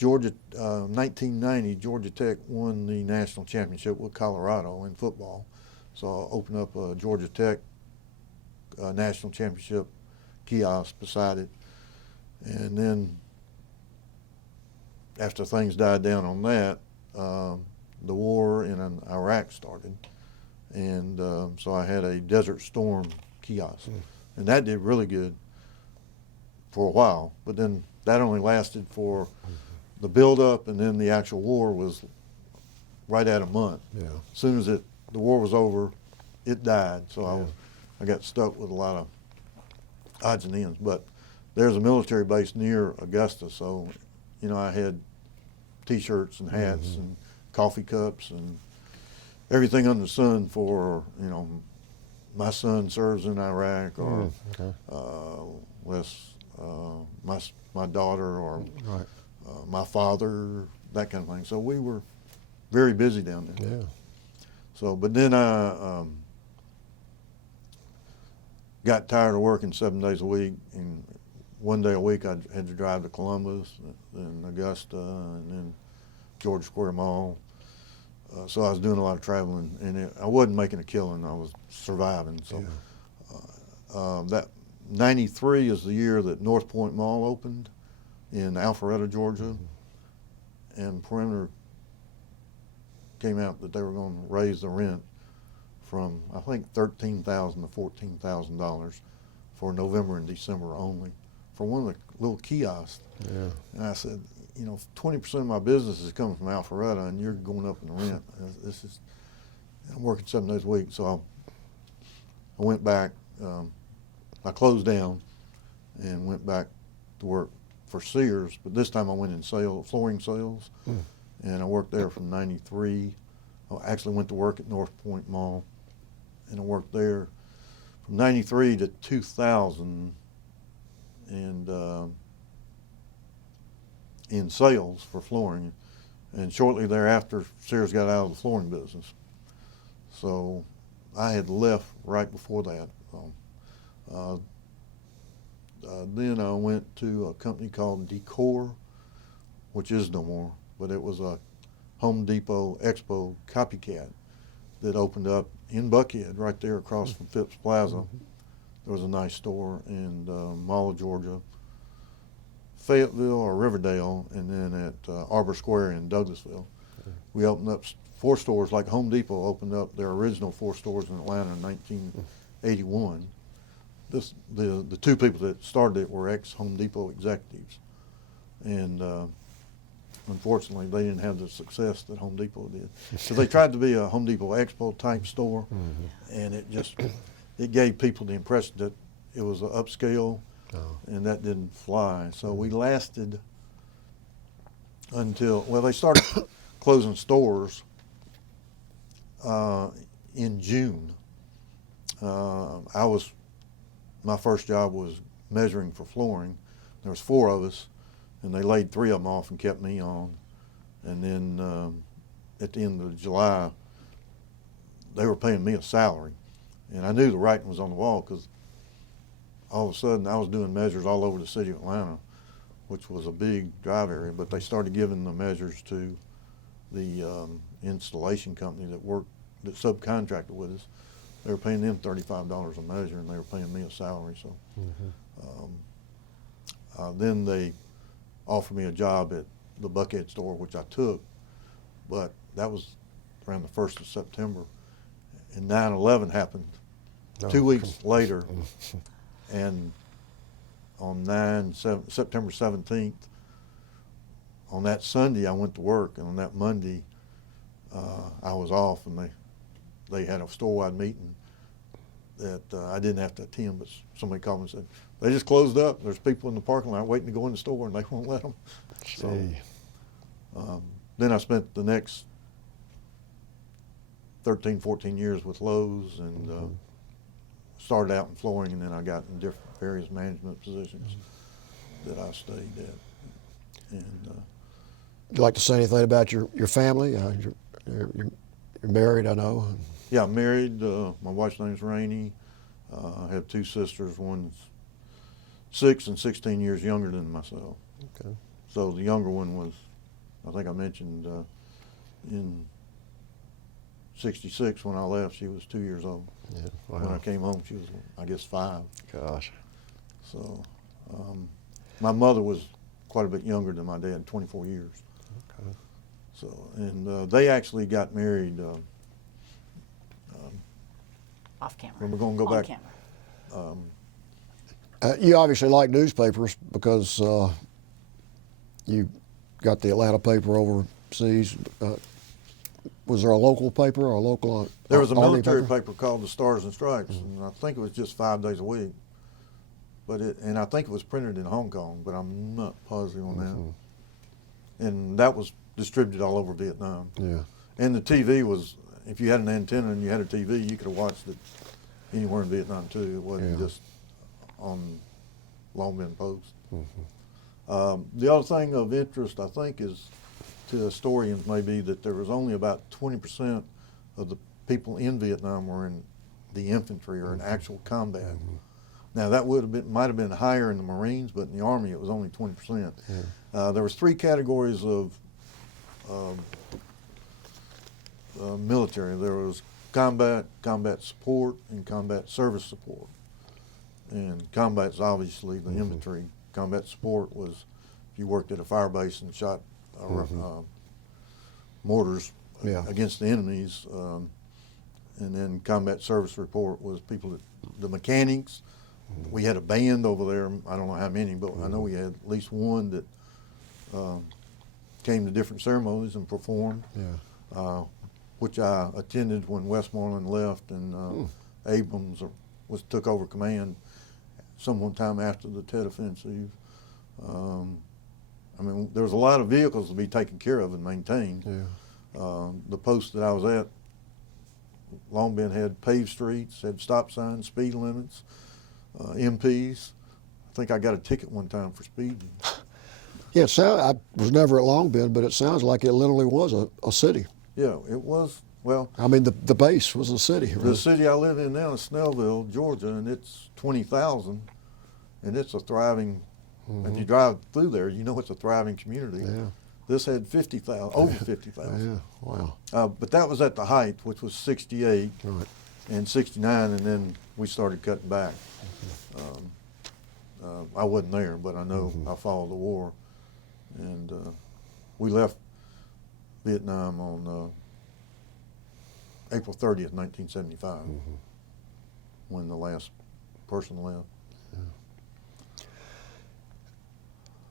1990, Georgia Tech won the national championship with Colorado in football. So I opened up a Georgia Tech national championship kiosk beside it. And then after things died down on that, the war in Iraq started. And so I had a Desert Storm kiosk. And that did really good. for a while, but then that only lasted for the build-up, and then the actual war was right at a month. Yeah. As soon as the war was over, it died. So Yeah. I got stuck with a lot of odds and ends. But there's a military base near Augusta, so I had T-shirts and hats and coffee cups and everything under the sun for my son serves in Iraq, or my daughter, or Right. my father, that kind of thing. So we were very busy down there. Yeah. So, but then I got tired of working 7 days a week, and one day a week I had to drive to Columbus, then Augusta, and then Georgia Square Mall. So I was doing a lot of traveling, and I wasn't making a killing. I was surviving. So that 93 is the year that North Point Mall opened in Alpharetta, Georgia, and Perimeter came out that they were going to raise the rent from, I think, $13,000 to $14,000 for November and December only for one of the little kiosks. Yeah. And I said, 20% of my business is coming from Alpharetta, and you're going up in the rent. I'm working 7 days a week, so I went back. I closed down and went back to work for Sears, but this time I went in flooring sales, and I worked there from 93. I actually went to work at North Point Mall, and I worked there from 93 to 2000, and in sales for flooring, and shortly thereafter Sears got out of the flooring business. So I had left right before that. Then I went to a company called Decor, which is no more, but it was a Home Depot Expo copycat that opened up in Buckhead, right there across from Phipps Plaza. There was a nice store in Mall of Georgia, Fayetteville or Riverdale, and then at Arbor Square in Douglasville. We opened up 4 stores, like Home Depot opened up their original 4 stores in Atlanta in 1981. The 2 people that started it were ex-Home Depot executives, and unfortunately they didn't have the success that Home Depot did. So they tried to be a Home Depot Expo type store, and it gave people the impression that it was an upscale, and that didn't fly. So we lasted until, they started closing stores in June. My first job was measuring for flooring. There was 4 of us, and they laid 3 of them off and kept me on. And then at the end of July, they were paying me a salary. And I knew the writing was on the wall, because all of a sudden I was doing measures all over the city of Atlanta, which was a big drive area, but they started giving the measures to the installation company that subcontracted with us. They were paying them $35 a measure, and they were paying me a salary. So then they offered me a job at the Buckhead store, which I took, but that was around the 1st of September, and 9/11 happened 2 weeks later, and on September 17th, on that Sunday I went to work, and on that Monday I was off, and they had a store-wide meeting that I didn't have to attend, but somebody called me and said, they just closed up. There's people in the parking lot waiting to go in the store, and they won't let them. So then I spent the next 13, 14 years with Lowe's, and started out in flooring, and then I got in various management positions that I stayed at. And Would you like to say anything about your family? You're married, I know. yeah, I'm married. My wife's name's Rainey. I have 2 sisters. One's 6 and 16 years younger than myself. Okay. So the younger one was, I think I mentioned, in '66 when I left, she was 2 years old. Yeah. Wow. When I came home, she was, I guess, 5. Gosh. So my mother was quite a bit younger than my dad, 24 years. Okay. So, and they actually got married. Off camera. When we're going to go On back, camera. You obviously like newspapers because you got the Atlanta paper overseas. Was there a local paper or a local? There was a Army military paper called the Stars and Stripes, and I think it was just 5 days a week. And I think it was printed in Hong Kong, but I'm not positive on that. And that was distributed all over Vietnam. Yeah. And the TV was, if you had an antenna and you had a TV, you could have watched it anywhere in Vietnam too. It wasn't just on Long Binh Post. The other thing of interest, I think, is to historians maybe that there was only about 20% of the people in Vietnam were in the infantry or in actual combat. Now that might have been higher in the Marines, but in the Army it was only 20%. There was 3 categories of military. There was combat support, and combat service support. And combat's obviously the infantry. Combat support was if you worked at a fire base and shot mortars against the enemies. And then combat service report was the mechanics. We had a band over there. I don't know how many, but I know we had at least one that came to different ceremonies and performed. Which I attended when Westmoreland left and Abrams took over command sometime after the Tet Offensive. I mean, there was a lot of vehicles to be taken care of and maintained. The post that I was at, Long Binh had paved streets, had stop signs, speed limits, MPs. I think I got a ticket one time for speeding. Yeah, I was never at Long Binh, but it sounds like it literally was a city. Yeah, it was. Well, I mean, the base was a city. Right? The city I live in now is Snellville, Georgia, and it's 20,000, and it's a thriving. If you drive through there, you know it's a thriving community. This had 50,000, over 50,000. Wow. But that was at the height, which was 68 and 69, and then we started cutting back. I wasn't there, but I know I followed the war, and we left Vietnam on April 30th, 1975, when the last person left.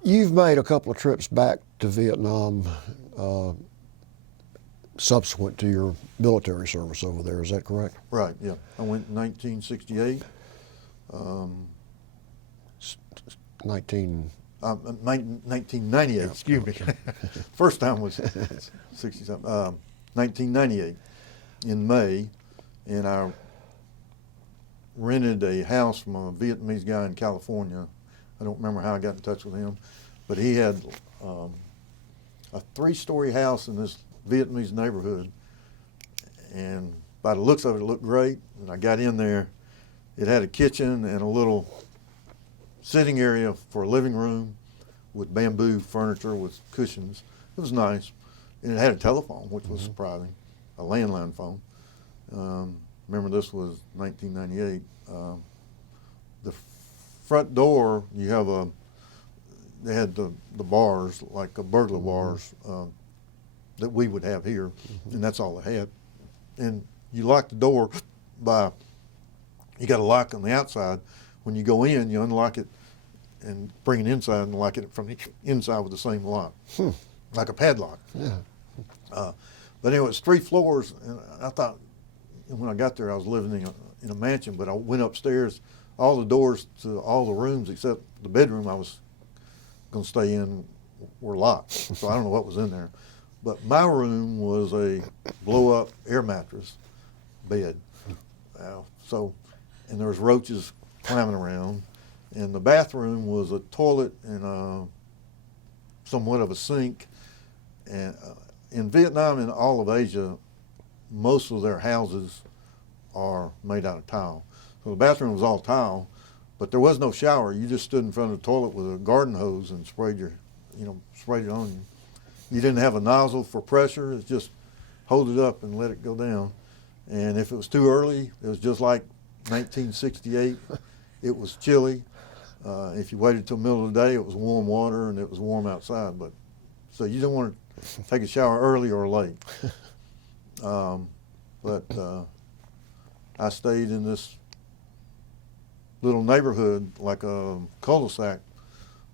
You've made a couple of trips back to Vietnam subsequent to your military service over there, is that correct? Right, yeah. I went in 1968. 1998, excuse me. First time was 67. 1998 in May, and I rented a house from a Vietnamese guy in California. I don't remember how I got in touch with him, but he had a 3-story house in this Vietnamese neighborhood, and by the looks of it, it looked great. And I got in there. It had a kitchen and a little sitting area for a living room with bamboo furniture with cushions. It was nice. And it had a telephone, which was surprising, a landline phone. Remember, this was 1998. The front door, they had the bars, like a burglar bars that we would have here, and that's all they had. And you lock the door you got a lock on the outside. When you go in, you unlock it and bring it inside and lock it from the inside with the same lock, like a padlock. But anyway, it's 3 floors, and I thought, when I got there, I was living in a mansion, but I went upstairs. All the doors to all the rooms except the bedroom I was going to stay in were locked, so I don't know what was in there. But my room was a blow-up air mattress bed. And there was roaches climbing around. And the bathroom was a toilet and somewhat of a sink. And in Vietnam and all of Asia, most of their houses are made out of tile. So the bathroom was all tile, but there was no shower. You just stood in front of the toilet with a garden hose and sprayed it on you. You didn't have a nozzle for pressure. It's just hold it up and let it go down. And if it was too early, it was just like 1968. It was chilly. If you waited till the middle of the day, it was warm water and it was warm outside. So you didn't want to take a shower early or late. But I stayed in this little neighborhood, like a cul-de-sac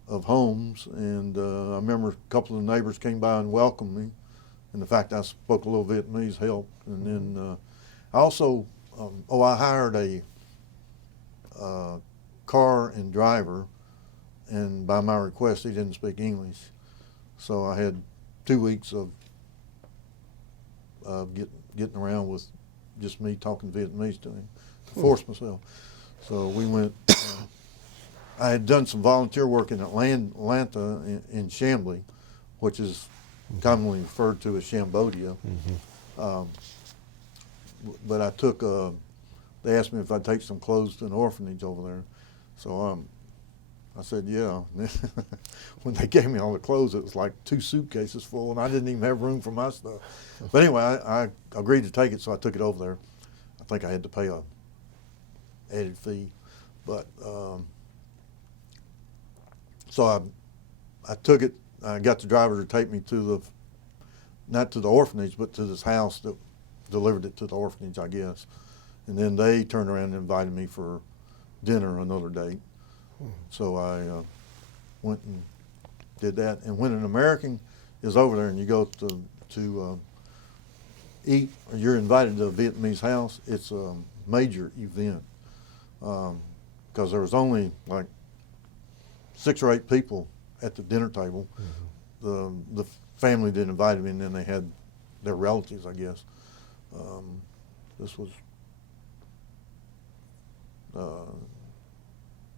of homes, and I remember a couple of the neighbors came by and welcomed me, and the fact I spoke a little Vietnamese helped. And then I also, I hired a car and driver, and by my request he didn't speak English, so I had 2 weeks of getting around with just me talking Vietnamese to him to force myself. So we went. I had done some volunteer work in Atlanta in Chambly, which is commonly referred to as Cambodia. But I took. They asked me if I'd take some clothes to an orphanage over there, so I said yeah. When they gave me all the clothes, it was like 2 suitcases full, and I didn't even have room for my stuff. But anyway, I agreed to take it, so I took it over there. I think I had to pay a added fee, but so I took it. I got the driver to take me to not to the orphanage, but to this house that delivered it to the orphanage, I guess. And then they turned around and invited me for dinner another date. So I went and did that. And when an American is over there and you go to eat, or you're invited to a Vietnamese house, it's a major event, because there was only like 6 or 8 people at the dinner table. The family that invited me, and then they had their relatives, I guess. This was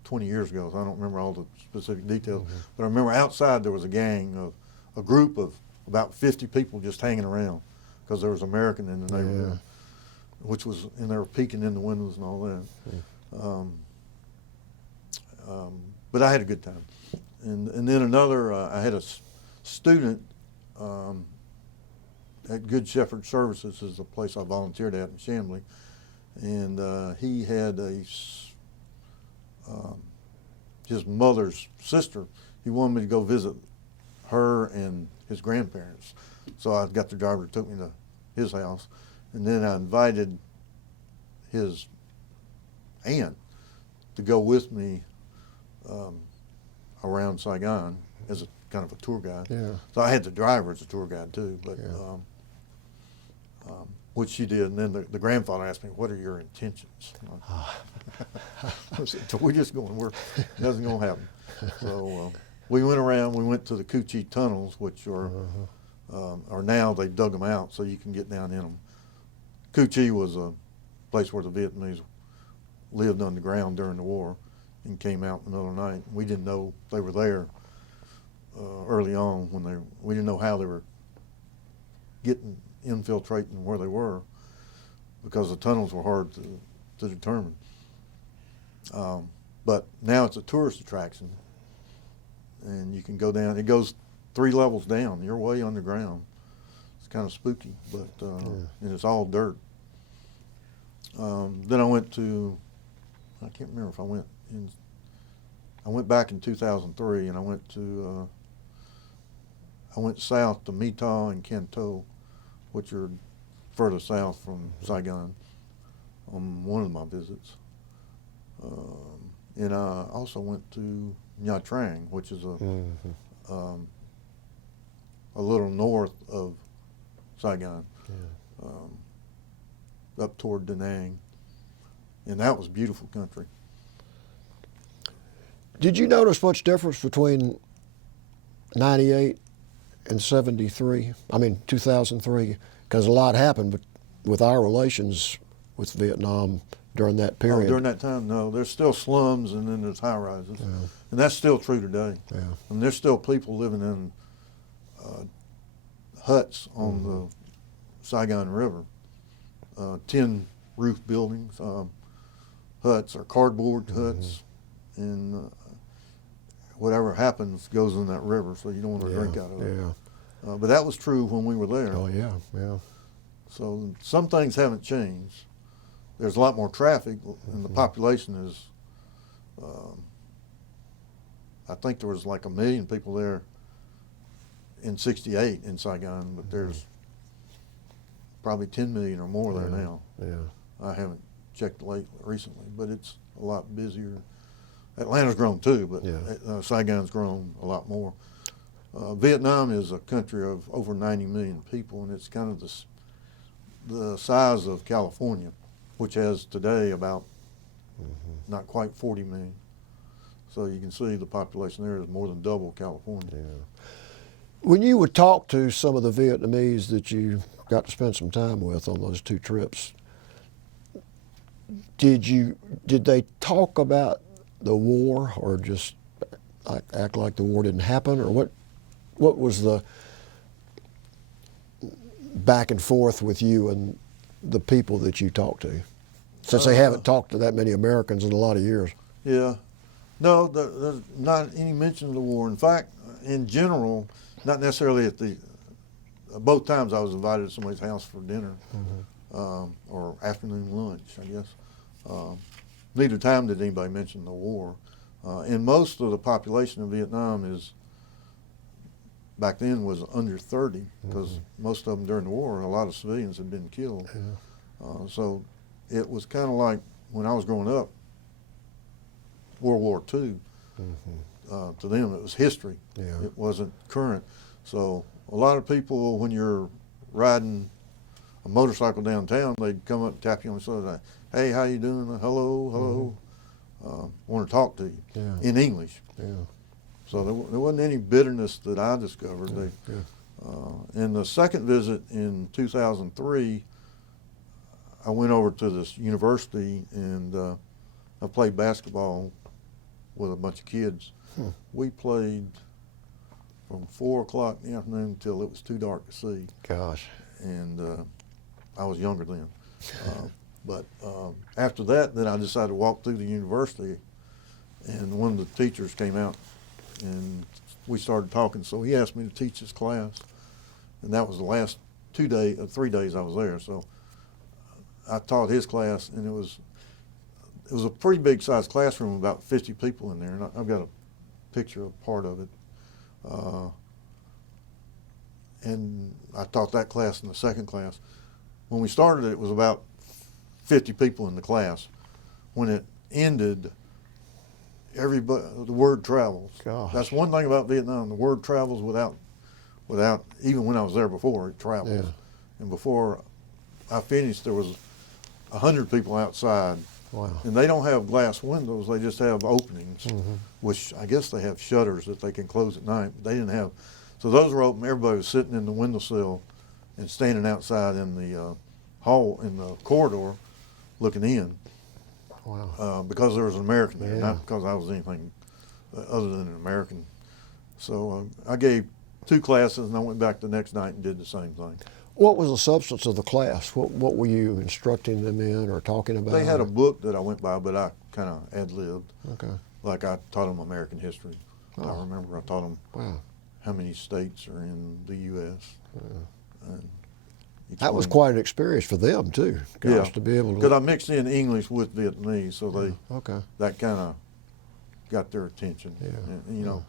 20 years ago, so I don't remember all the specific details. But I remember outside there was a group of about 50 people just hanging around, because there was an American in the neighborhood, and they were peeking in the windows and all that. But I had a good time. And then another, I had a student at Good Shepherd Services, is the place I volunteered at in Chambly, and he had his mother's sister. He wanted me to go visit her and his grandparents, so I got the driver that took me to his house, and then I invited his aunt to go with me around Saigon as a kind of a tour guide. Yeah. So I had the driver as a tour guide too, but which she did. And then the grandfather asked me, "What are your intentions?" I said, "We're just going. Nothing's going to happen." So we went around. We went to the Coochie Tunnels, which are now they've dug them out so you can get down in them. Coochie was a place where the Vietnamese lived underground during the war and came out in the middle of the night. We didn't know they were there early on we didn't know how they were infiltrating where they were, because the tunnels were hard to determine. But now it's a tourist attraction, and you can go down. It goes 3 levels down. You're way underground. It's kind of spooky, but and it's all dirt. Then I went to, I can't remember if I went back in 2003, and I went south to Meta and Canto, which are further south from Saigon, on one of my visits. And I also went to Nha Trang, which is a little north of Saigon, up toward Da Nang, and that was beautiful country. Did you notice much difference between 98 and 73? I mean, 2003, because a lot happened with our relations with Vietnam during that period. During that time, no. There's still slums, and then there's high-rises. And that's still true today. Yeah. And there's still people living in huts on the Saigon River, tin roof buildings, huts or cardboard huts, and whatever happens goes in that river, so you don't want to drink out of it. Yeah. But that was true when we were there. Oh, yeah, yeah. So some things haven't changed. There's a lot more traffic, and the population is, I think there was like 1 million people there in '68 in Saigon, but there's probably 10 million or more there now. Yeah. I haven't checked recently, but it's a lot busier. Atlanta's grown too, but Yeah. Saigon's grown a lot more. Vietnam is a country of over 90 million people, and it's kind of the size of California, which has today about not quite 40 million. So you can see the population there is more than double California. Yeah. When you would talk to some of the Vietnamese that you got to spend some time with on those 2 trips, did they talk about the war, or just act like the war didn't happen, or what was the back and forth with you and the people that you talked to, since they haven't talked to that many Americans in a lot of years? Yeah. No, there's not any mention of the war. In fact, in general, not necessarily at both times I was invited to somebody's house for dinner, or afternoon lunch, I guess. Neither time did anybody mention the war. And most of the population of Vietnam back then was under 30, because most of them during the war, a lot of civilians had been killed. Yeah. So it was kind of like when I was growing up, World War II, to them it was history. Yeah. It wasn't current. So a lot of people, when you're riding a motorcycle downtown, they'd come up and tap you on the shoulder, hey, how you doing? Hello, hello. Want to talk to you in English. Yeah. So there wasn't any bitterness that I discovered. In the second visit in 2003, I went over to this university, and I played basketball with a bunch of kids. We played from 4 o'clock in the afternoon until it was too dark to see. Gosh. And I was younger then. But after that, then I decided to walk through the university, and one of the teachers came out, and we started talking. So he asked me to teach his class, and that was the last 3 days I was there. So I taught his class, and it was a pretty big sized classroom, about 50 people in there, and I've got a picture of part of it. And I taught that class in the second class. When we started, it was about 50 people in the class. When it ended, the word travels. Gosh. That's one thing about Vietnam. The word travels without even when I was there before, it travels. Yeah. And before I finished, there was 100 people outside. Wow. And they don't have glass windows, they just have openings, which I guess they have shutters that they can close at night, but they didn't have. So those were open. Everybody was sitting in the windowsill and standing outside in the in the corridor, looking in. Wow. Because there was an American there, Yeah. not because I was anything other than an American. So I gave 2 classes, and I went back the next night and did the same thing. What was the substance of the class? What were you instructing them in or talking about? They had a book that I went by, but I kind of ad-libbed. Okay. Like I taught them American history. I remember I taught them Wow. how many states are in the U.S. And That was quite an experience for them too. Gosh, to be able to. Because I mixed in English with Vietnamese, so Okay. that kind of got their attention. Yeah. And, you know,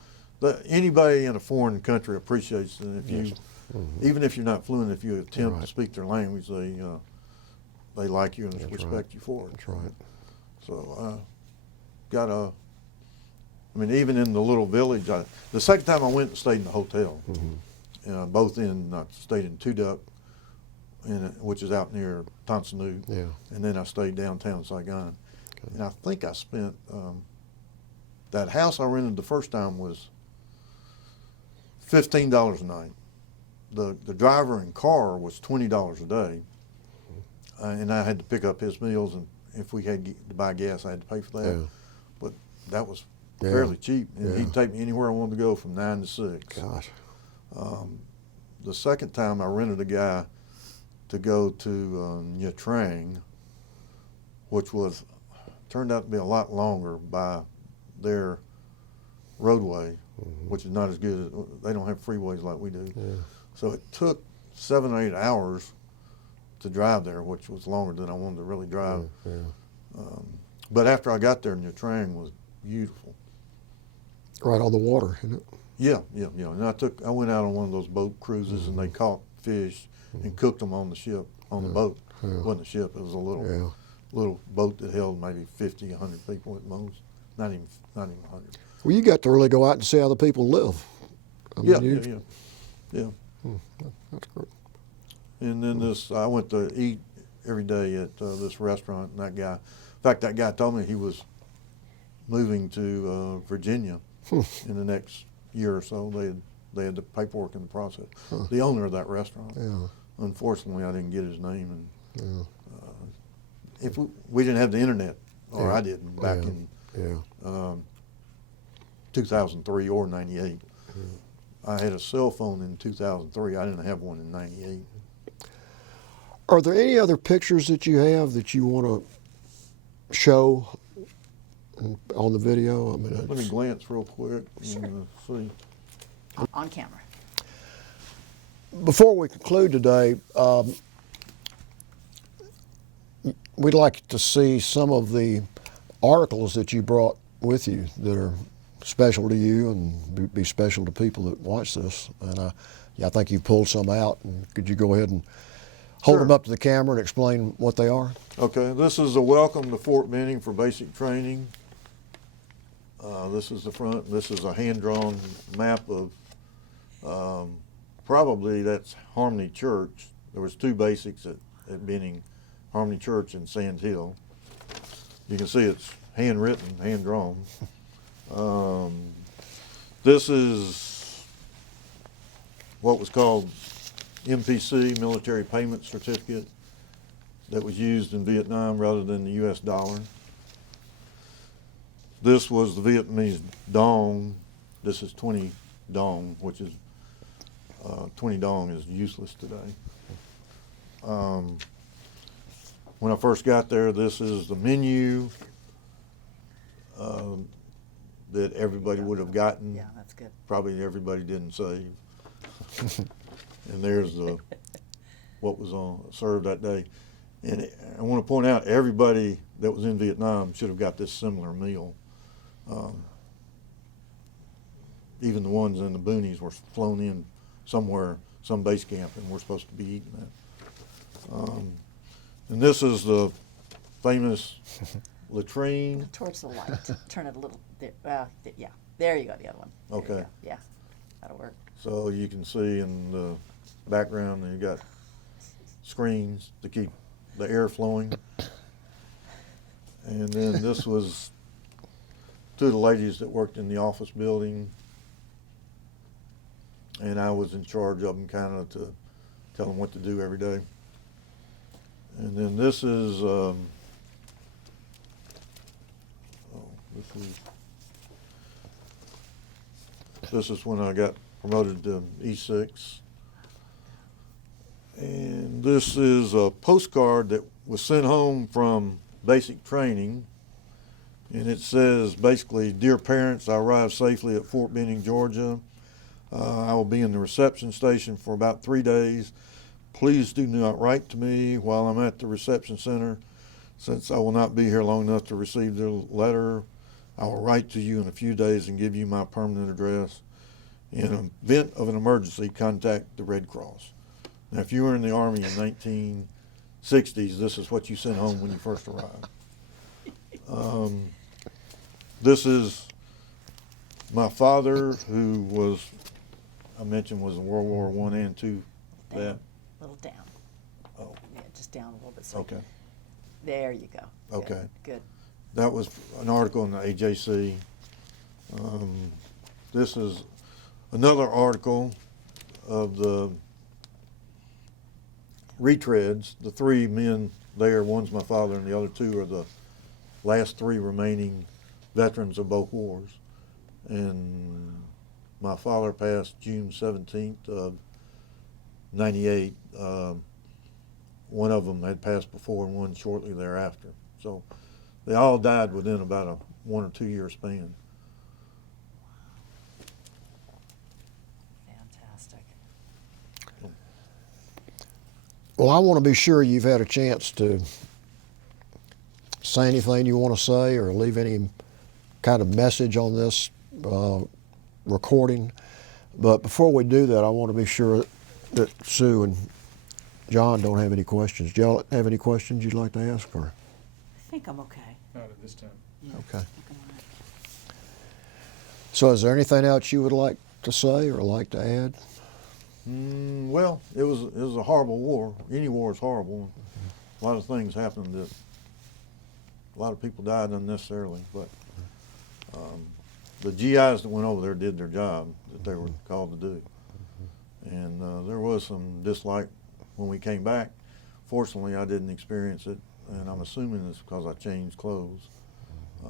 anybody in a foreign country appreciates it. If you, even if you're not fluent, if you attempt to speak their language, they like you and respect you for it. That's right. So I mean, even in the little village, the second time I went and stayed in the hotel, both I stayed in Tu Duc, which is out near Tan Son Nhut, Yeah. and then I stayed downtown Saigon. Okay. And I think I spent, that house I rented the first time was $15 a night. The driver and car was $20 a day, and I had to pick up his meals, and if we had to buy gas, I had to pay for that. Yeah. But that was fairly cheap, and he'd take me anywhere I wanted to go from 9 to 6. Gosh. The second time I rented a guy to go to Nha Trang, which turned out to be a lot longer by their roadway, which is not as good. They don't have freeways like we do. Yeah. So it took 7 or 8 hours to drive there, which was longer than I wanted to really drive. Yeah. But after I got there, Nha Trang was beautiful. Right on the water, isn't it? Yeah. And I went out on one of those boat cruises, and they caught fish and cooked them on the ship, on the boat. Yeah. It wasn't a ship, it was a little little boat that held maybe 50, 100 people at most. Not even 100. Well, you got to really go out and see how the people live. I mean, Yeah. That's great. And then I went to eat every day at this restaurant, and in fact, that guy told me he was moving to Virginia in the next year or so. They had the paperwork in the process. The owner of that restaurant. Yeah. Unfortunately, I didn't get his name, and Yeah. if we didn't have the internet, or Yeah. I didn't back in 2003 or '98. I had a cell phone in 2003. I didn't have one in '98. Are there any other pictures that you have that you want to show on the video? I mean, Let me glance real quick and see. On camera. before we conclude today, we'd like to see some of the articles that you brought with you that are special to you and be special to people that watch this. And I think you pulled some out. And could you go ahead and hold Sure. them up to the camera and explain what they are? Okay, this is a welcome to Fort Benning for basic training. This is the front. This is a hand-drawn map of probably that's Harmony Church. There was two basics at Benning, Harmony Church and Sand Hill. You can see it's handwritten, hand-drawn. This is what was called MPC, Military Payment Certificate, that was used in Vietnam rather than the U.S. dollar. This was the Vietnamese dong. This is 20 dong, which is 20 dong is useless today. When I first got there, this is the menu that everybody would have gotten. Yeah, that's good. Probably everybody didn't save. And there's what was served that day. And I want to point out, everybody that was in Vietnam should have got this similar meal. Even the ones in the boonies were flown in somewhere, some base camp, and we're supposed to be eating that. And this is the famous latrine. Towards the light. Turn it a little. Yeah. There you go. The other one. There you Okay. go. Yeah. That'll work. So you can see in the background you got screens to keep the air flowing. And then this was two of the ladies that worked in the office building, and I was in charge of them, kind of to tell them what to do every day. And then this is this is when I got promoted to E6. And this is a postcard that was sent home from basic training. And it says basically, "Dear parents, I arrived safely at Fort Benning, Georgia. I will be in the reception station for about 3 days. Please do not write to me while I'm at the reception center, since I will not be here long enough to receive the letter. I will write to you in a few days and give you my permanent address. In event of an emergency, contact the Red Cross." Now, if you were in the Army in 1960s, this is what you sent home when you first arrived. This is my father, who was, I mentioned, was in World War I and II. Down. That. A little down. Oh, Yeah, just down a little bit. So okay. there you go. Good. Okay. Good. That was an article in the AJC. This is another article of the retreads. The three men there, one's my father and the other two are the last three remaining veterans of both wars. And my father passed June 17th of '98. One of them had passed before and one shortly thereafter. So they all died within about a 1 or 2 year span. Fantastic. Well, I want to be sure you've had a chance to say anything you want to say or leave any kind of message on this recording. But before we do that, I want to be sure that Sue and John don't have any questions. Do y'all have any questions you'd like to ask? Or think I'm okay. Not at this time. Yeah, Okay. I think I'm all right. So is there anything else you would like to say or like to add? Well, it was a horrible war. Any war is horrible. A lot of things happened that a lot of people died unnecessarily, but the GIs that went over there did their job that they were called to do. And there was some dislike when we came back. Fortunately, I didn't experience it, and I'm assuming it's because I changed clothes.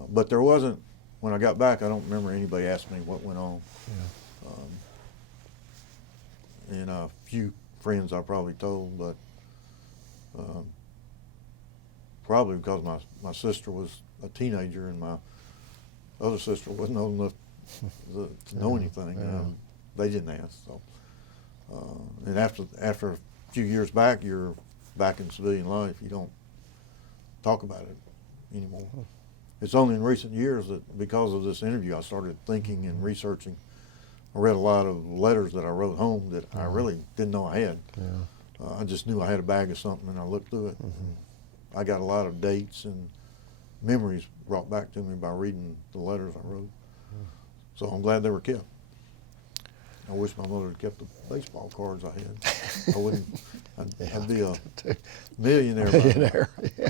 But there wasn't, when I got back, I don't remember anybody asking me what went on. And a few friends I probably told, but probably because my sister was a teenager and my other sister wasn't old enough to know anything. They didn't ask. So, and after a few years back, you're back in civilian life. You don't talk about it anymore. It's only in recent years that because of this interview, I started thinking and researching. I read a lot of letters that I wrote home that I really didn't know I had. I just knew I had a bag of something, and I looked through it. I got a lot of dates and memories brought back to me by reading the letters I wrote. So I'm glad they were kept. I wish my mother had kept the baseball cards I had. I wouldn't. I'd be a millionaire. by now. Millionaire, yeah.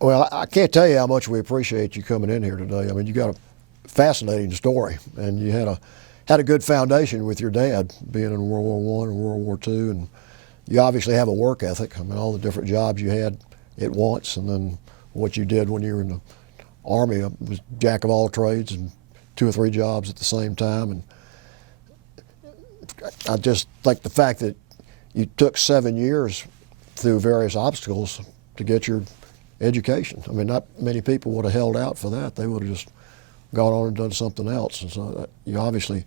Well, I can't tell you how much we appreciate you coming in here today. I mean, you got a fascinating story, and you had a good foundation with your dad being in World War I and World War II, and you obviously have a work ethic. I mean, all the different jobs you had at once, and then what you did when you were in the Army was jack of all trades and 2 or 3 jobs at the same time. And I just think the fact that you took 7 years through various obstacles to get your education. I mean, not many people would have held out for that. They would have just gone on and done something else. And so you obviously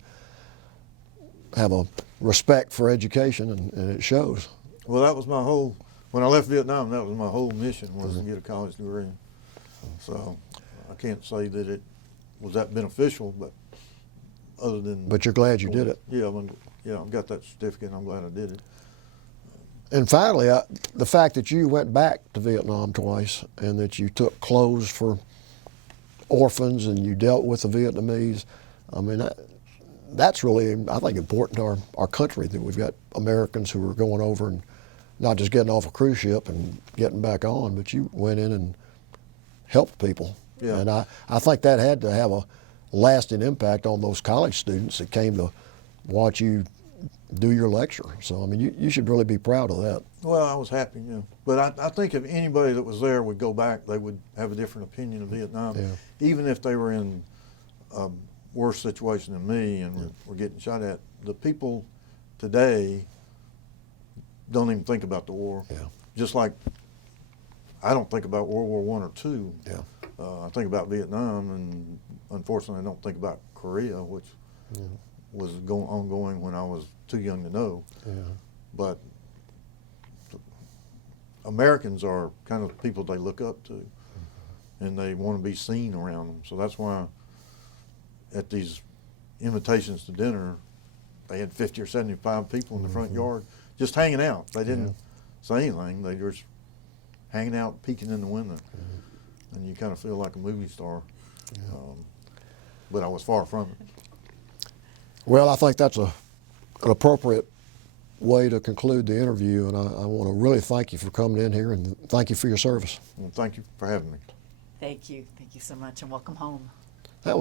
have a respect for education, and it shows. Well, that was my whole, when I left Vietnam, that was my whole mission, was to get a college degree. So I can't say that it was that beneficial, but other than... But you're glad you did it. Yeah, I've got that certificate, and I'm glad I did it. And finally, the fact that you went back to Vietnam twice, and that you took clothes for orphans and you dealt with the Vietnamese, I mean, that's really, I think, important to our country, that we've got Americans who are going over and not just getting off a cruise ship and getting back on, but you went in and helped people. Yeah. And I think that had to have a lasting impact on those college students that came to watch you do your lecture. So, I mean, you should really be proud of that. Well, I was happy, yeah. But I think if anybody that was there would go back, they would have a different opinion of Vietnam, even if they were in a worse situation than me and were getting shot at. The people today don't even think about the war. Just like I don't think about World War I or II. I think about Vietnam, and unfortunately I don't think about Korea, which was ongoing when I was too young to know. But Americans are kind of people they look up to, and they want to be seen around them. So that's why at these invitations to dinner, they had 50 or 75 people in the front yard just hanging out. They didn't say anything. They were just hanging out, peeking in the window. And you kind of feel like a movie star. But I was far from it. Well, I think that's an appropriate way to conclude the interview, and I want to really thank you for coming in here, and thank you for your service. Well, thank you for having me. Thank you so much, and welcome home.